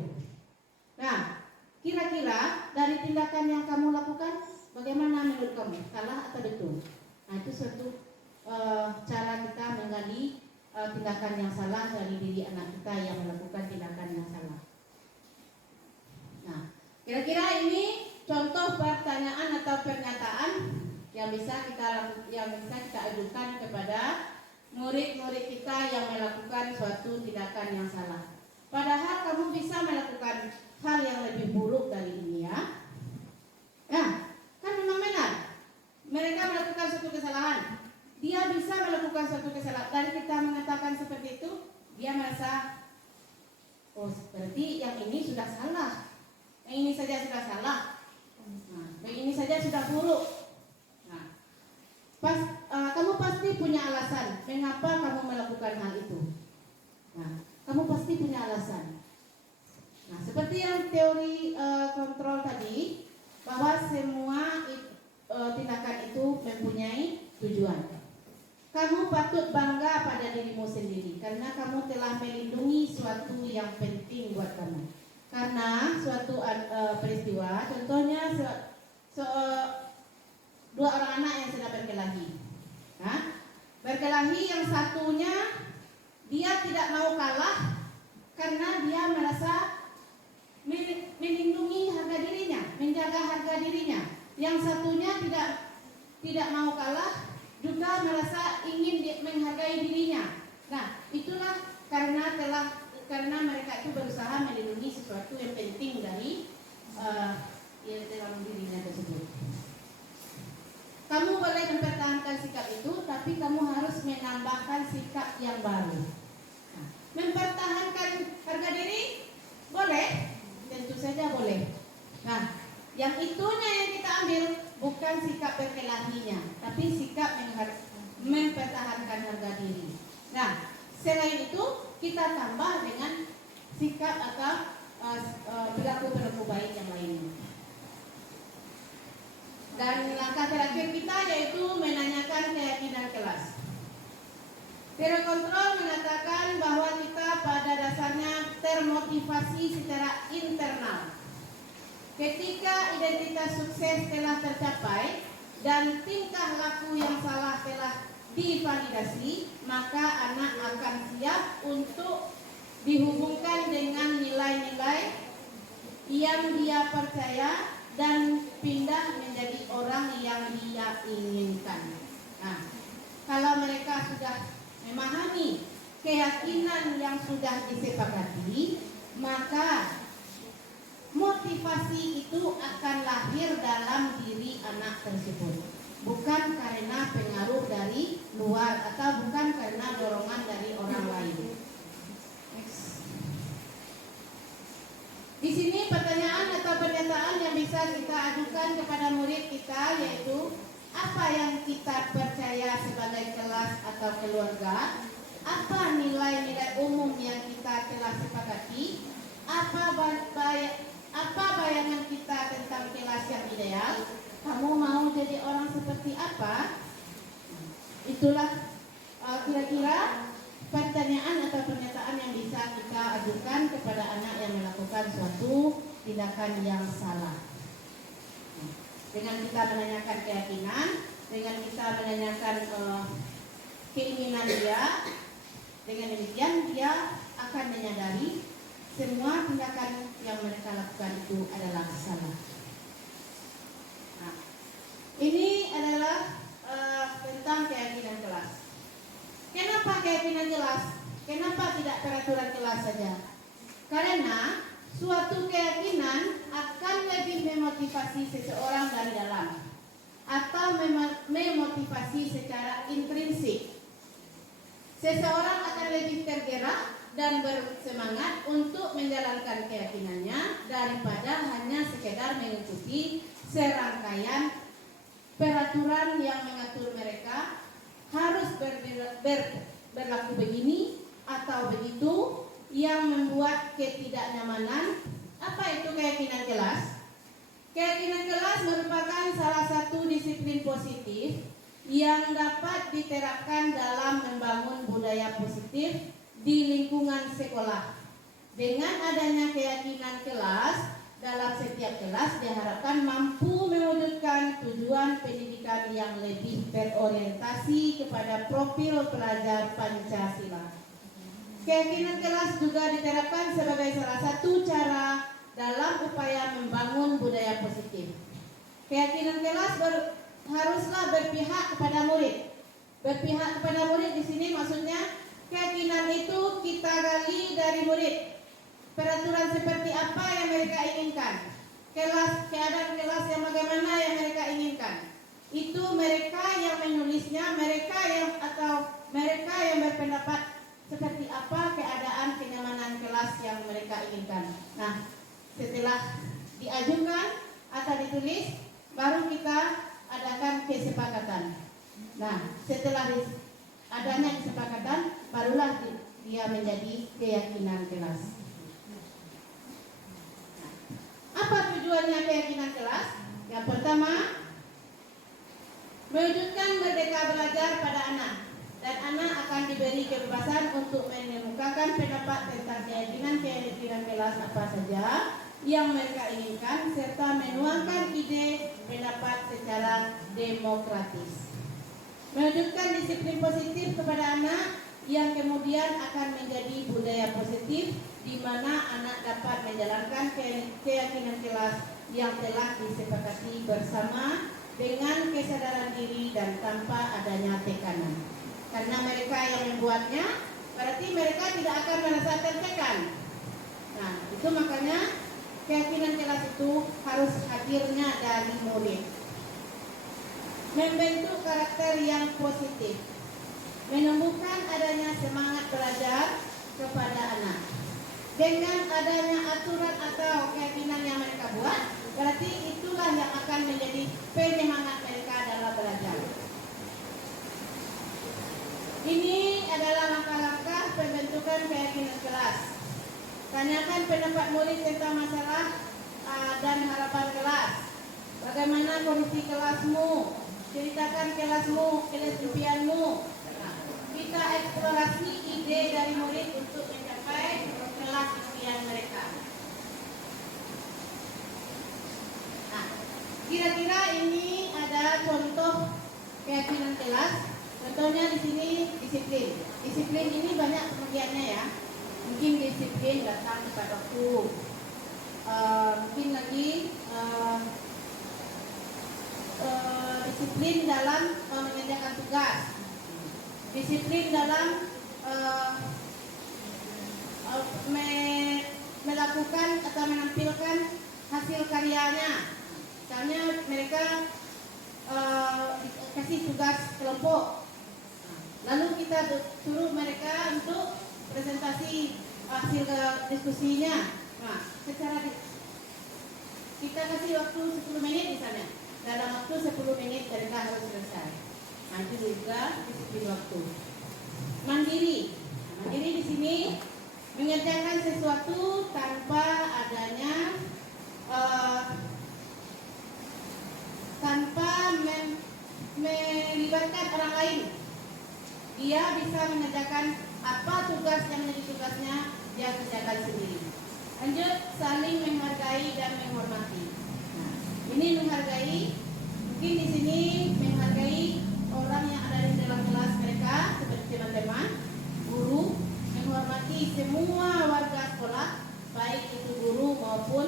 Nah, kira-kira dari tindakan yang kamu lakukan, bagaimana menurut kamu? Salah atau betul? Nah, itu suatu cara kita menggali tindakan yang salah dari diri anak kita yang melakukan tindakan yang salah. Nah, kira-kira ini contoh pertanyaan atau pernyataan yang bisa kita ajukan kepada murid-murid kita yang melakukan suatu tindakan yang salah. Padahal kamu bisa melakukan hal yang lebih buruk dari ini, ya. Nah, kan memang benar. Mereka melakukan suatu kesalahan. Dia bisa melakukan suatu kesalahan. Dari kita mengatakan seperti itu, dia merasa, oh, berarti yang ini sudah salah. Yang ini saja sudah salah. Nah, yang ini saja sudah buruk. Nah, kamu pasti punya alasan mengapa kamu melakukan hal itu. Nah, kamu pasti punya alasan. Nah, seperti yang teori kontrol tadi, bahwa semua tindakan itu mempunyai tujuan. Kamu patut bangga pada dirimu sendiri karena kamu telah melindungi suatu yang penting buat kamu. Karena suatu peristiwa, contohnya dua orang anak yang sedang berkelahi. Nah, berkelahi, yang satunya dia tidak mau kalah karena dia merasa melindungi harga dirinya, menjaga harga dirinya. Yang satunya tidak mau kalah, juga merasa ingin menghargai dirinya. Nah, itulah karena mereka itu berusaha melindungi sesuatu yang penting dari dalam dirinya tersebut. Kamu boleh mempertahankan sikap itu, tapi kamu harus menambahkan sikap yang baru. Nah, mempertahankan harga diri boleh, tentu saja boleh. Nah, yang itunya yang kita ambil bukan sikap berkelahinya, tapi sikap mempertahankan harga diri. Nah, selain itu kita tambah dengan sikap atau perilaku baik yang lainnya. Dan langkah terakhir kita yaitu menanyakan keyakinan kelas. Teori kontrol mengatakan bahwa kita pada dasarnya termotivasi secara internal. Ketika identitas sukses telah tercapai dan tingkah laku yang salah telah divalidasi, maka anak akan siap untuk dihubungkan dengan nilai-nilai yang dia percaya dan pindah menjadi orang yang dia inginkan. Nah, kalau mereka sudah memahami keyakinan yang sudah disepakati, maka motivasi itu akan lahir dalam diri anak tersebut. bukan karena pengaruh dari luar atau bukan karena dorongan dari orang lain. Next. Di sini pertanyaan atau pernyataan yang bisa kita ajukan kepada murid kita yaitu apa yang kita percaya sebagai kelas atau keluarga, apa nilai-nilai umum yang kita telah sepakati, apa bayangan kita tentang kelas yang ideal, kamu mau jadi orang seperti apa? Itulah kira-kira pertanyaan atau pernyataan yang bisa kita ajukan kepada anak yang melakukan suatu tindakan yang salah. Dengan kita menanyakan keyakinan, dengan kita menanyakan keinginan dia, dengan demikian dia akan menyadari semua tindakan yang mereka lakukan itu adalah salah. Nah, ini adalah tentang keyakinan kelas. Kenapa keyakinan kelas? Kenapa tidak peraturan kelas saja? Karena suatu keyakinan akan lebih memotivasi seseorang dari dalam atau memotivasi secara intrinsik. Seseorang akan lebih tergerak dan bersemangat untuk menjalankan keyakinannya daripada hanya sekedar mengikuti serangkaian peraturan yang mengatur mereka harus berlaku begini atau begitu yang membuat ketidaknyamanan. Apa itu keyakinan kelas? Keyakinan kelas merupakan salah satu disiplin positif yang dapat diterapkan dalam membangun budaya positif di lingkungan sekolah. Dengan adanya keyakinan kelas, dalam setiap kelas diharapkan mampu mewujudkan tujuan pendidikan yang lebih berorientasi kepada profil pelajar Pancasila. Keyakinan kelas juga diterapkan sebagai salah satu cara dalam upaya membangun budaya positif. Keyakinan kelas haruslah berpihak kepada murid. Berpihak kepada murid di sini maksudnya keyakinan itu kita gali dari murid. Peraturan seperti apa yang mereka inginkan, keadaan kelas yang bagaimana yang mereka inginkan, itu mereka yang menulisnya, mereka yang berpendapat seperti apa keadaan kenyamanan kelas yang mereka inginkan. Nah, setelah diajukan atau ditulis, baru kita adakan kesepakatan. Nah, setelah adanya kesepakatan, barulah dia menjadi keyakinan kelas. Apa tujuannya keyakinan kelas? Yang pertama, mewujudkan merdeka belajar pada anak, dan anak akan diberi kebebasan untuk mengemukakan pendapat tentang keyakinan kelas apa saja yang mereka inginkan, serta menuangkan ide pendapat secara demokratis. Mewujudkan disiplin positif kepada anak yang kemudian akan menjadi budaya positif di mana anak dapat menjalankan keyakinan kelas yang telah disepakati bersama dengan kesadaran diri dan tanpa adanya tekanan. Karena mereka yang membuatnya, berarti mereka tidak akan merasa tertekan. Nah, itu makanya keyakinan kelas itu harus hadirnya dari murid. Membentuk karakter yang positif, menumbuhkan adanya semangat belajar kepada anak. Dengan adanya aturan atau keyakinan yang mereka buat, berarti itulah yang akan menjadi penyemangat mereka dalam belajar. Ini adalah langkah-langkah pembentukan keyakinan kelas. Tanyakan pendapat murid tentang masalah dan harapan kelas. Bagaimana kondisi kelasmu? Ceritakan kelasmu, kelas impianmu. Nah, kita eksplorasi ide dari murid untuk mencapai kelas impian mereka. Nah, kira-kira ini ada contoh keyakinan kelas. Contohnya di sini disiplin. Disiplin ini banyak pengertiannya ya. Mungkin disiplin datang tepat waktu. Mungkin lagi disiplin dalam mengerjakan tugas. Disiplin dalam melakukan atau menampilkan hasil karyanya. Misalnya mereka kasih tugas kelompok. Lalu kita suruh mereka untuk presentasi hasil diskusinya. Nah, kita kasih waktu 10 menit di sana. Dalam waktu 10 menit mereka harus selesai. Nah, itu juga disiplin waktu. Mandiri. Mandiri di sini mengerjakan sesuatu tanpa adanya tanpa melibatkan orang lain. Dia bisa mengerjakan apa tugas yang menjadi tugasnya, dia kerjakan sendiri. Lanjut, saling menghargai dan menghormati. Nah, ini menghargai, mungkin di sini menghargai orang yang ada di dalam kelas mereka, seperti teman-teman, guru, menghormati semua warga sekolah, baik itu guru maupun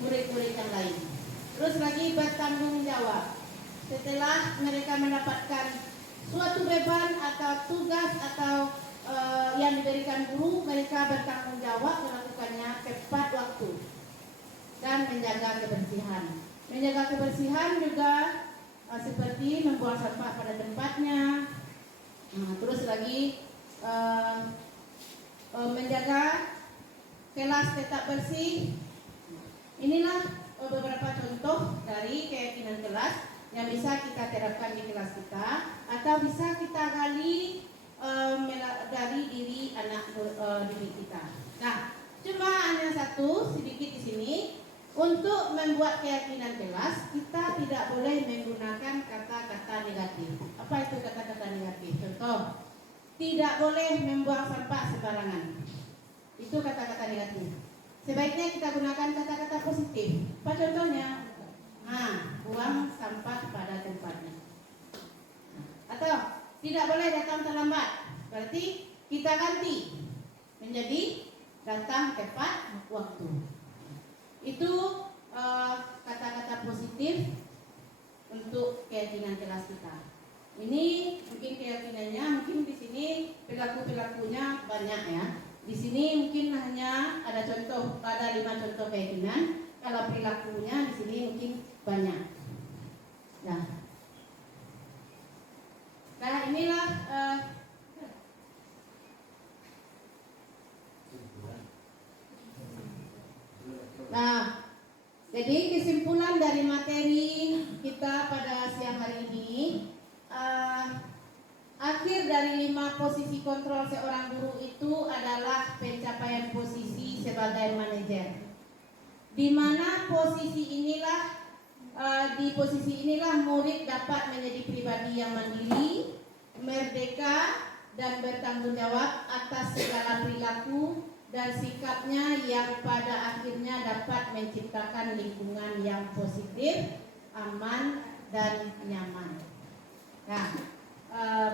murid-murid yang lain. Terus lagi bertanggung jawab. Setelah mereka mendapatkan suatu beban atau tugas atau yang diberikan guru, mereka bertanggung jawab melakukannya tepat waktu dan menjaga kebersihan. Menjaga kebersihan juga seperti membuang sampah pada tempatnya. Terus lagi menjaga kelas tetap bersih. Inilah beberapa contoh dari keyakinan kelas yang bisa kita terapkan di kelas kita atau bisa kita gali dari diri anak didik kita. Nah, cuma hanya satu sedikit di sini, untuk membuat keyakinan kelas kita tidak boleh menggunakan kata-kata negatif. Apa itu kata-kata negatif? Contoh, tidak boleh membuang sampah sembarangan. Itu kata-kata negatif. Sebaiknya kita gunakan kata-kata positif. Apa contohnya? Buang sampah pada tempatnya. Atau tidak boleh datang terlambat. Berarti kita ganti menjadi datang tepat waktu. Itu kata-kata positif untuk keyakinan kelas kita. Ini mungkin keyakinannya, mungkin di sini perilaku-perilakunya banyak ya. Di sini mungkin hanya ada 5 contoh keyakinan. Kalau perilakunya di sini mungkin banyak. Nah inilah jadi kesimpulan dari materi kita pada siang hari ini, akhir dari 5 posisi kontrol seorang guru itu adalah pencapaian posisi sebagai manajer. Di mana di posisi inilah murid dapat menjadi pribadi yang mandiri, merdeka, dan bertanggung jawab atas segala perilaku dan sikapnya yang pada akhirnya dapat menciptakan lingkungan yang positif, aman, dan nyaman. Nah,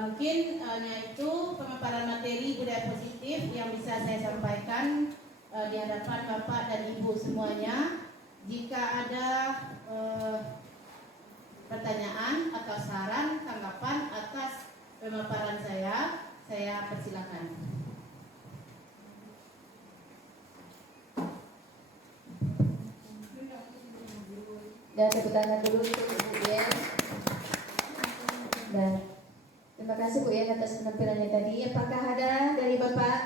mungkin itu pemaparan materi budaya positif yang bisa saya sampaikan di hadapan Bapak dan Ibu semuanya. Jika ada pertanyaan atau saran, tanggapan atas pemaparan saya persilakan. Dan tepuk tangan dulu untuk Ibu Yen. Dan terima kasih Bu Yen atas penampilannya tadi. Apakah ada dari Bapak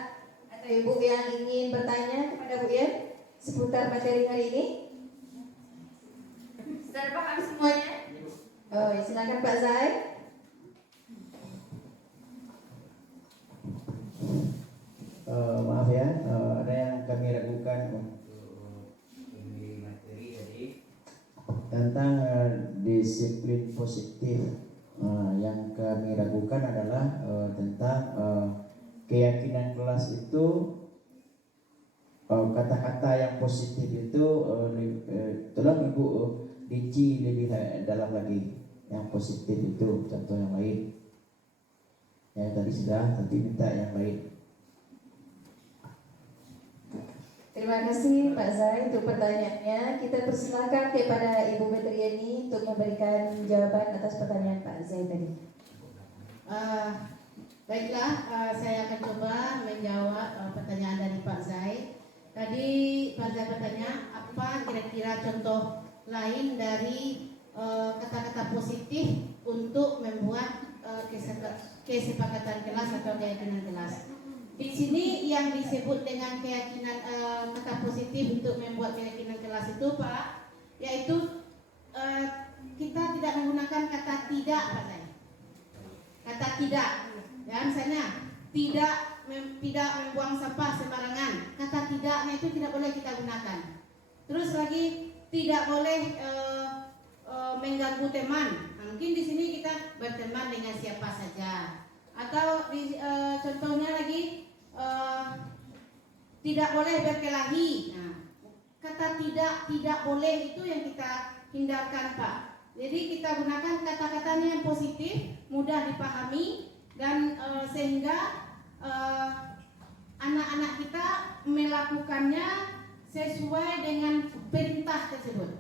atau Ibu yang ingin bertanya kepada Bu Yen seputar materi hari ini? Sudah paham semuanya? Oh, silakan Pak Zai. Maaf ya, ada yang kami ragukan untuk ini materi tadi tentang disiplin positif. Yang kami ragukan adalah tentang keyakinan kelas itu, kata-kata yang positif itu tolong Ibu rinci lebih dalam lagi. Yang positif itu contoh yang lain. Yang tadi sudah, tapi minta yang lain. Terima kasih Pak Zai untuk pertanyaannya. Kita persilakan kepada Ibu Betriani untuk memberikan jawaban atas pertanyaan Pak Zai tadi. Baiklah, saya akan coba menjawab pertanyaan dari Pak Zai. Tadi Pak Zai bertanya apa kira-kira contoh lain dari kata-kata positif untuk membuat kesepakatan kelas atau keyakinan kelas. Di sini yang disebut dengan keyakinan kata positif untuk membuat keyakinan kelas itu Pak, yaitu kita tidak menggunakan kata tidak Pak saya. Kata tidak, ya misalnya tidak membuang sampah sembarangan. Kata tidaknya itu tidak boleh kita gunakan. Terus lagi tidak boleh mengganggu teman. Nah, mungkin di sini kita berteman dengan siapa saja. Atau contohnya lagi tidak boleh berkelahi. Nah, kata tidak boleh itu yang kita hindarkan Pak. Jadi kita gunakan kata-katanya yang positif, mudah dipahami dan sehingga anak-anak kita melakukannya sesuai dengan perintah tersebut.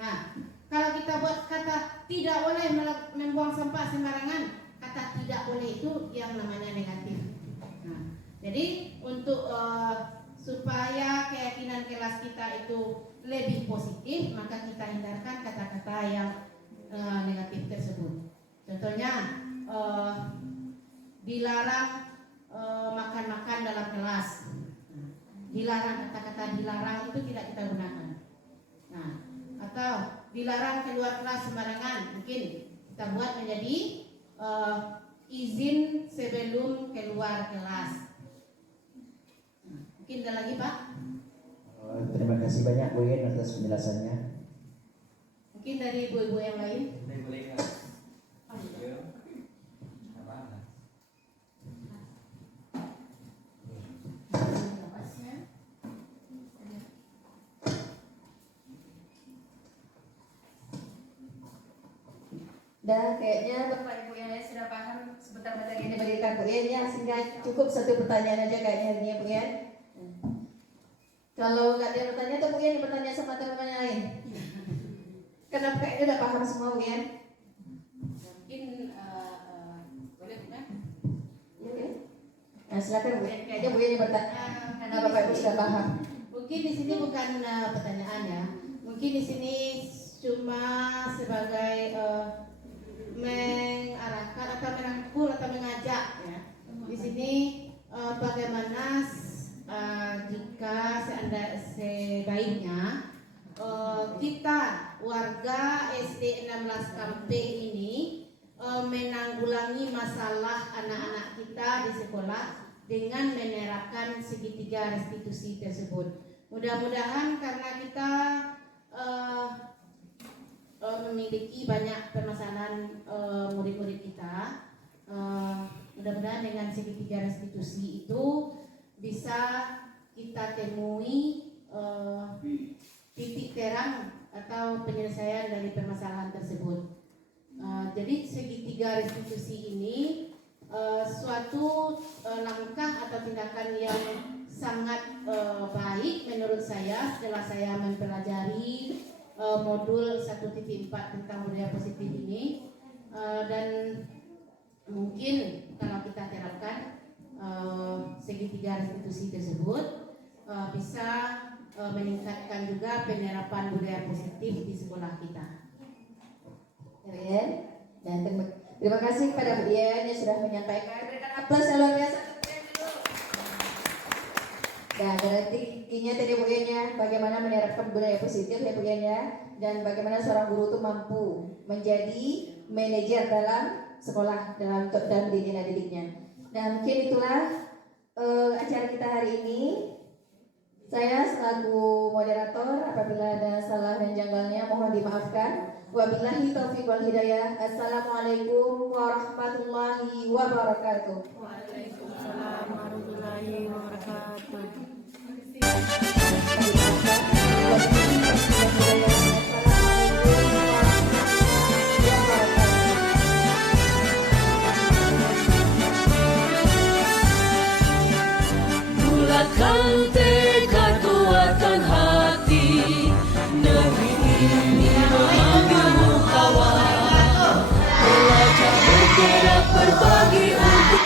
Nah, kalau kita buat kata tidak boleh membuang sampah sembarangan, kata tidak boleh itu yang namanya negatif. Nah, jadi untuk supaya keyakinan kelas kita itu lebih positif, maka kita hindarkan kata-kata yang negatif tersebut. Contohnya dilarang makan-makan dalam kelas. Dilarang, kata-kata dilarang itu tidak kita gunakan. Nah, atau dilarang keluar kelas sembarangan, mungkin kita buat menjadi izin sebelum keluar kelas. Nah, mungkin ada lagi Pak? Terima kasih banyak Bu Yen atas penjelasannya. Mungkin dari ibu-ibu yang lain? Dan kayaknya Bapak Ibu yang lain sudah paham sebentar materi yang diberikan Bu Yen ya, sehingga cukup satu pertanyaan aja kayaknya hari ini Bu Yen. Kalau nggak ada pertanyaan tuh Bu Yen bertanya sama teman-teman yang lain. Kenapa kayaknya udah paham semua Bu Yen? Mungkin boleh bukan? Ya, ya. Nah silakan Bu Yen, kayaknya Bu Yen bertanya karena Bapak Ibu sudah paham. Mungkin di sini bukan pertanyaan ya. Mungkin di sini cuma sebagai mengarahkan atau merangkul atau mengajak ya. Di sini bagaimana jika sebaiknya kita warga SD 16 Kampe ini menanggulangi masalah anak-anak kita di sekolah dengan menerapkan segitiga restitusi tersebut. Mudah-mudahan karena kita memiliki banyak permasalahan murid-murid kita, mudah-mudahan dengan segitiga restitusi itu bisa kita temui titik terang atau penyelesaian dari permasalahan tersebut. Jadi segitiga restitusi ini suatu langkah atau tindakan yang sangat baik menurut saya setelah saya mempelajari modul 1.4 tentang budaya positif ini, dan mungkin kalau kita terapkan segitiga restitusi tersebut bisa meningkatkan juga penerapan budaya positif di sekolah kita. Bu Yen, dan terima kasih kepada Bu Yen yang sudah menyampaikan. Berikan aplaus yang luar biasa. Dan intinya tadi Bu Yen ya, bagaimana menerapkan budaya positif ya Bu Yen ya, dan bagaimana seorang guru itu mampu menjadi manajer dalam sekolah dalam didiknya. Dan mungkin itulah acara kita hari ini. Saya selaku moderator, apabila ada salah dan janggalnya mohon dimaafkan. Wabillahi taufiq wal hidayah. Assalamualaikum warahmatullahi wabarakatuh. Waalaikumsalam warahmatullahi wabarakatuh. Bulatkan tekad, kuatkan hati, negeri ini memanggilmu kawan. Belajar bergerak berbagi untuk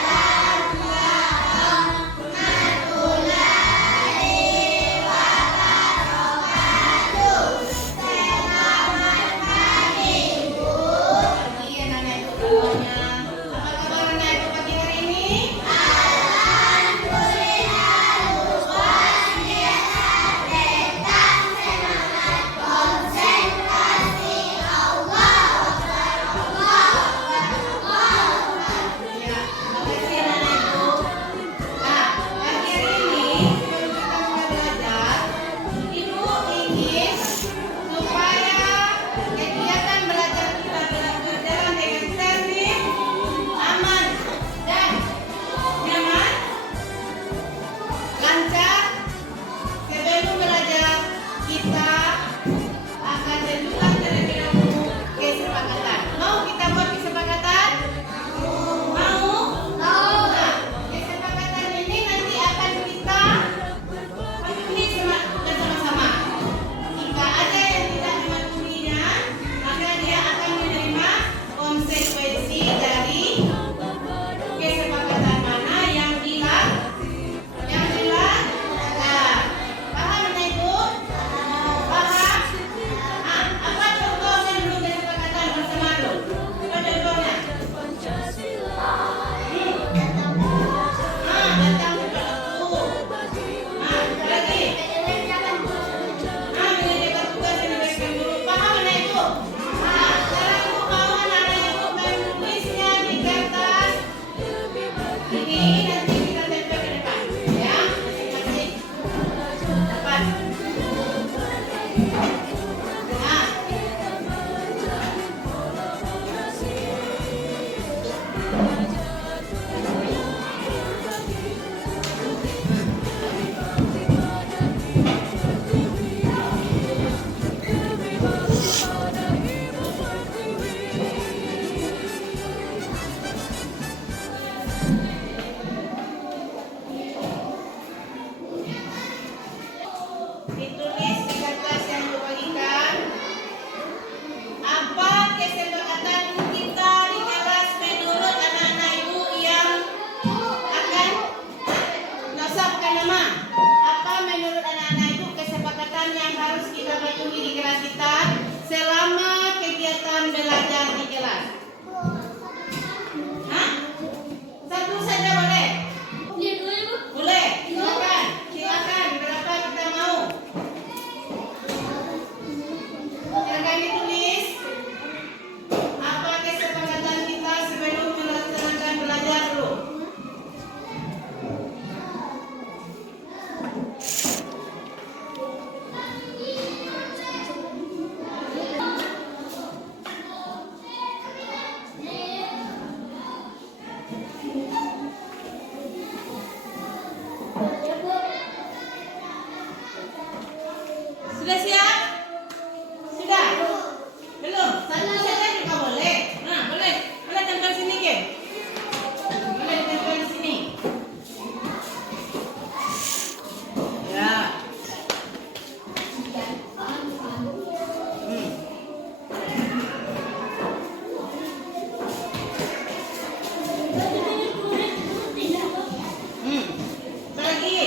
ditulis di kertas yang dibagikan. Apa kesepakatan kita di kelas menurut anak-anak ibu yang akan nasabkan nama? Apa menurut anak-anak ibu kesepakatan yang harus kita patuhi di kelas kita selama kegiatan belajar di kelas? Hah? Satu saja boleh? Boleh. Silakan. Silakan. Berapa kita mau? Silakan ditulis. Apa kesepakatan kita sebelum melaksanakan belajar dulu? Sudah siap? Sudah? Belum? Satu saja juga boleh. Nah, boleh. Boleh tempel sini, Ke? Boleh tempel di sini. Ya. Apa lagi?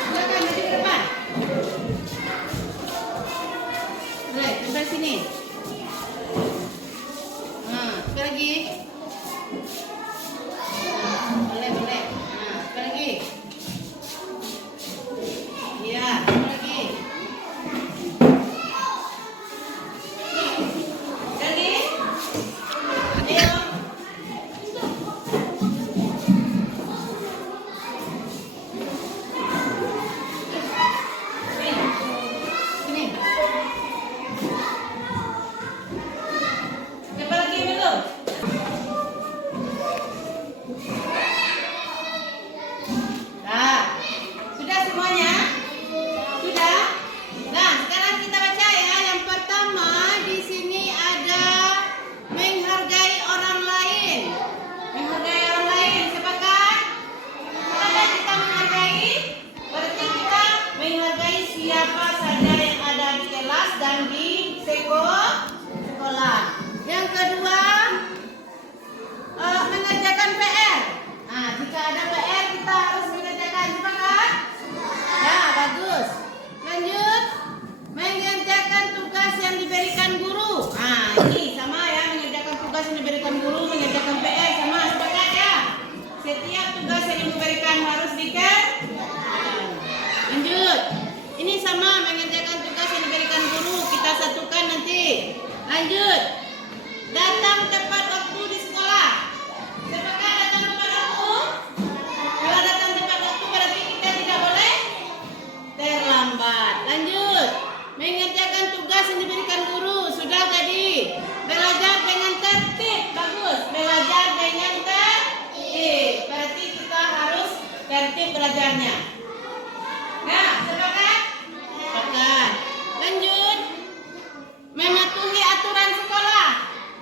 Silakan maju ke depan. Boleh, tempel sini. Apa lagi? Boleh, boleh. Apa lagi? Iya, apa lagi? Lagi? Ayo. Sini. Siapa lagi belum? Nah, sudah semuanya? Sudah? Nah, sekarang kita baca ya. Yang pertama di sini ada menghargai orang lain. Menghargai orang lain, sepakat? Sepakat kita menghargai? Berarti kita menghargai siapa saja yang ada di kelas dan di sekolah. Yang kedua, mengerjakan PR. Nah, jika ada PR kita harus mengerjakan, sepakat? Ya, bagus. Lanjut, mengerjakan tugas yang diberikan guru. Nah, ini sama ya, mengerjakan tugas yang diberikan guru, mengerjakan PR sama, sepakat ya? Setiap tugas yang diberikan harus dikerjakan. Lanjut, ini sama mengerjakan tugas yang diberikan guru, kita satukan nanti. Lanjut, datang tepat waktu di sekolah. Sepakat datang tepat waktu? Kalau datang tepat waktu berarti kita tidak boleh terlambat. Lanjut, mengerjakan tugas yang diberikan guru. Sudah tadi. Belajar dengan tertib. Bagus. Belajar dengan tertib. Berarti kita harus tertib belajarnya. Nah, sepakat? Sepakat. Lanjut, mematuhi aturan sekolah.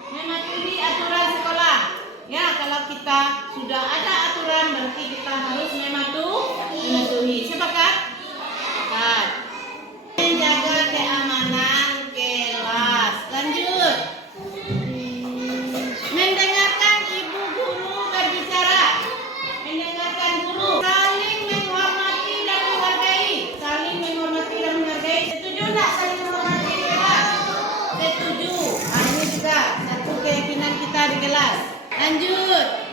Mematuhi aturan sekolah. Ya, kalau kita sudah ada aturan berarti kita harus mematuhi. Sepakat? Sepakat. Menjaga keamanan kelas. Lanjut. Mendengarkan ibu guru berbicara. Mendengarkan guru. Saling menghormati dan menghargai. Saling menghormati dan menghargai. Setuju enggak saling menghormati di kelas? Setuju. Nah, ini juga satu keyakinan kita di kelas. Lanjut.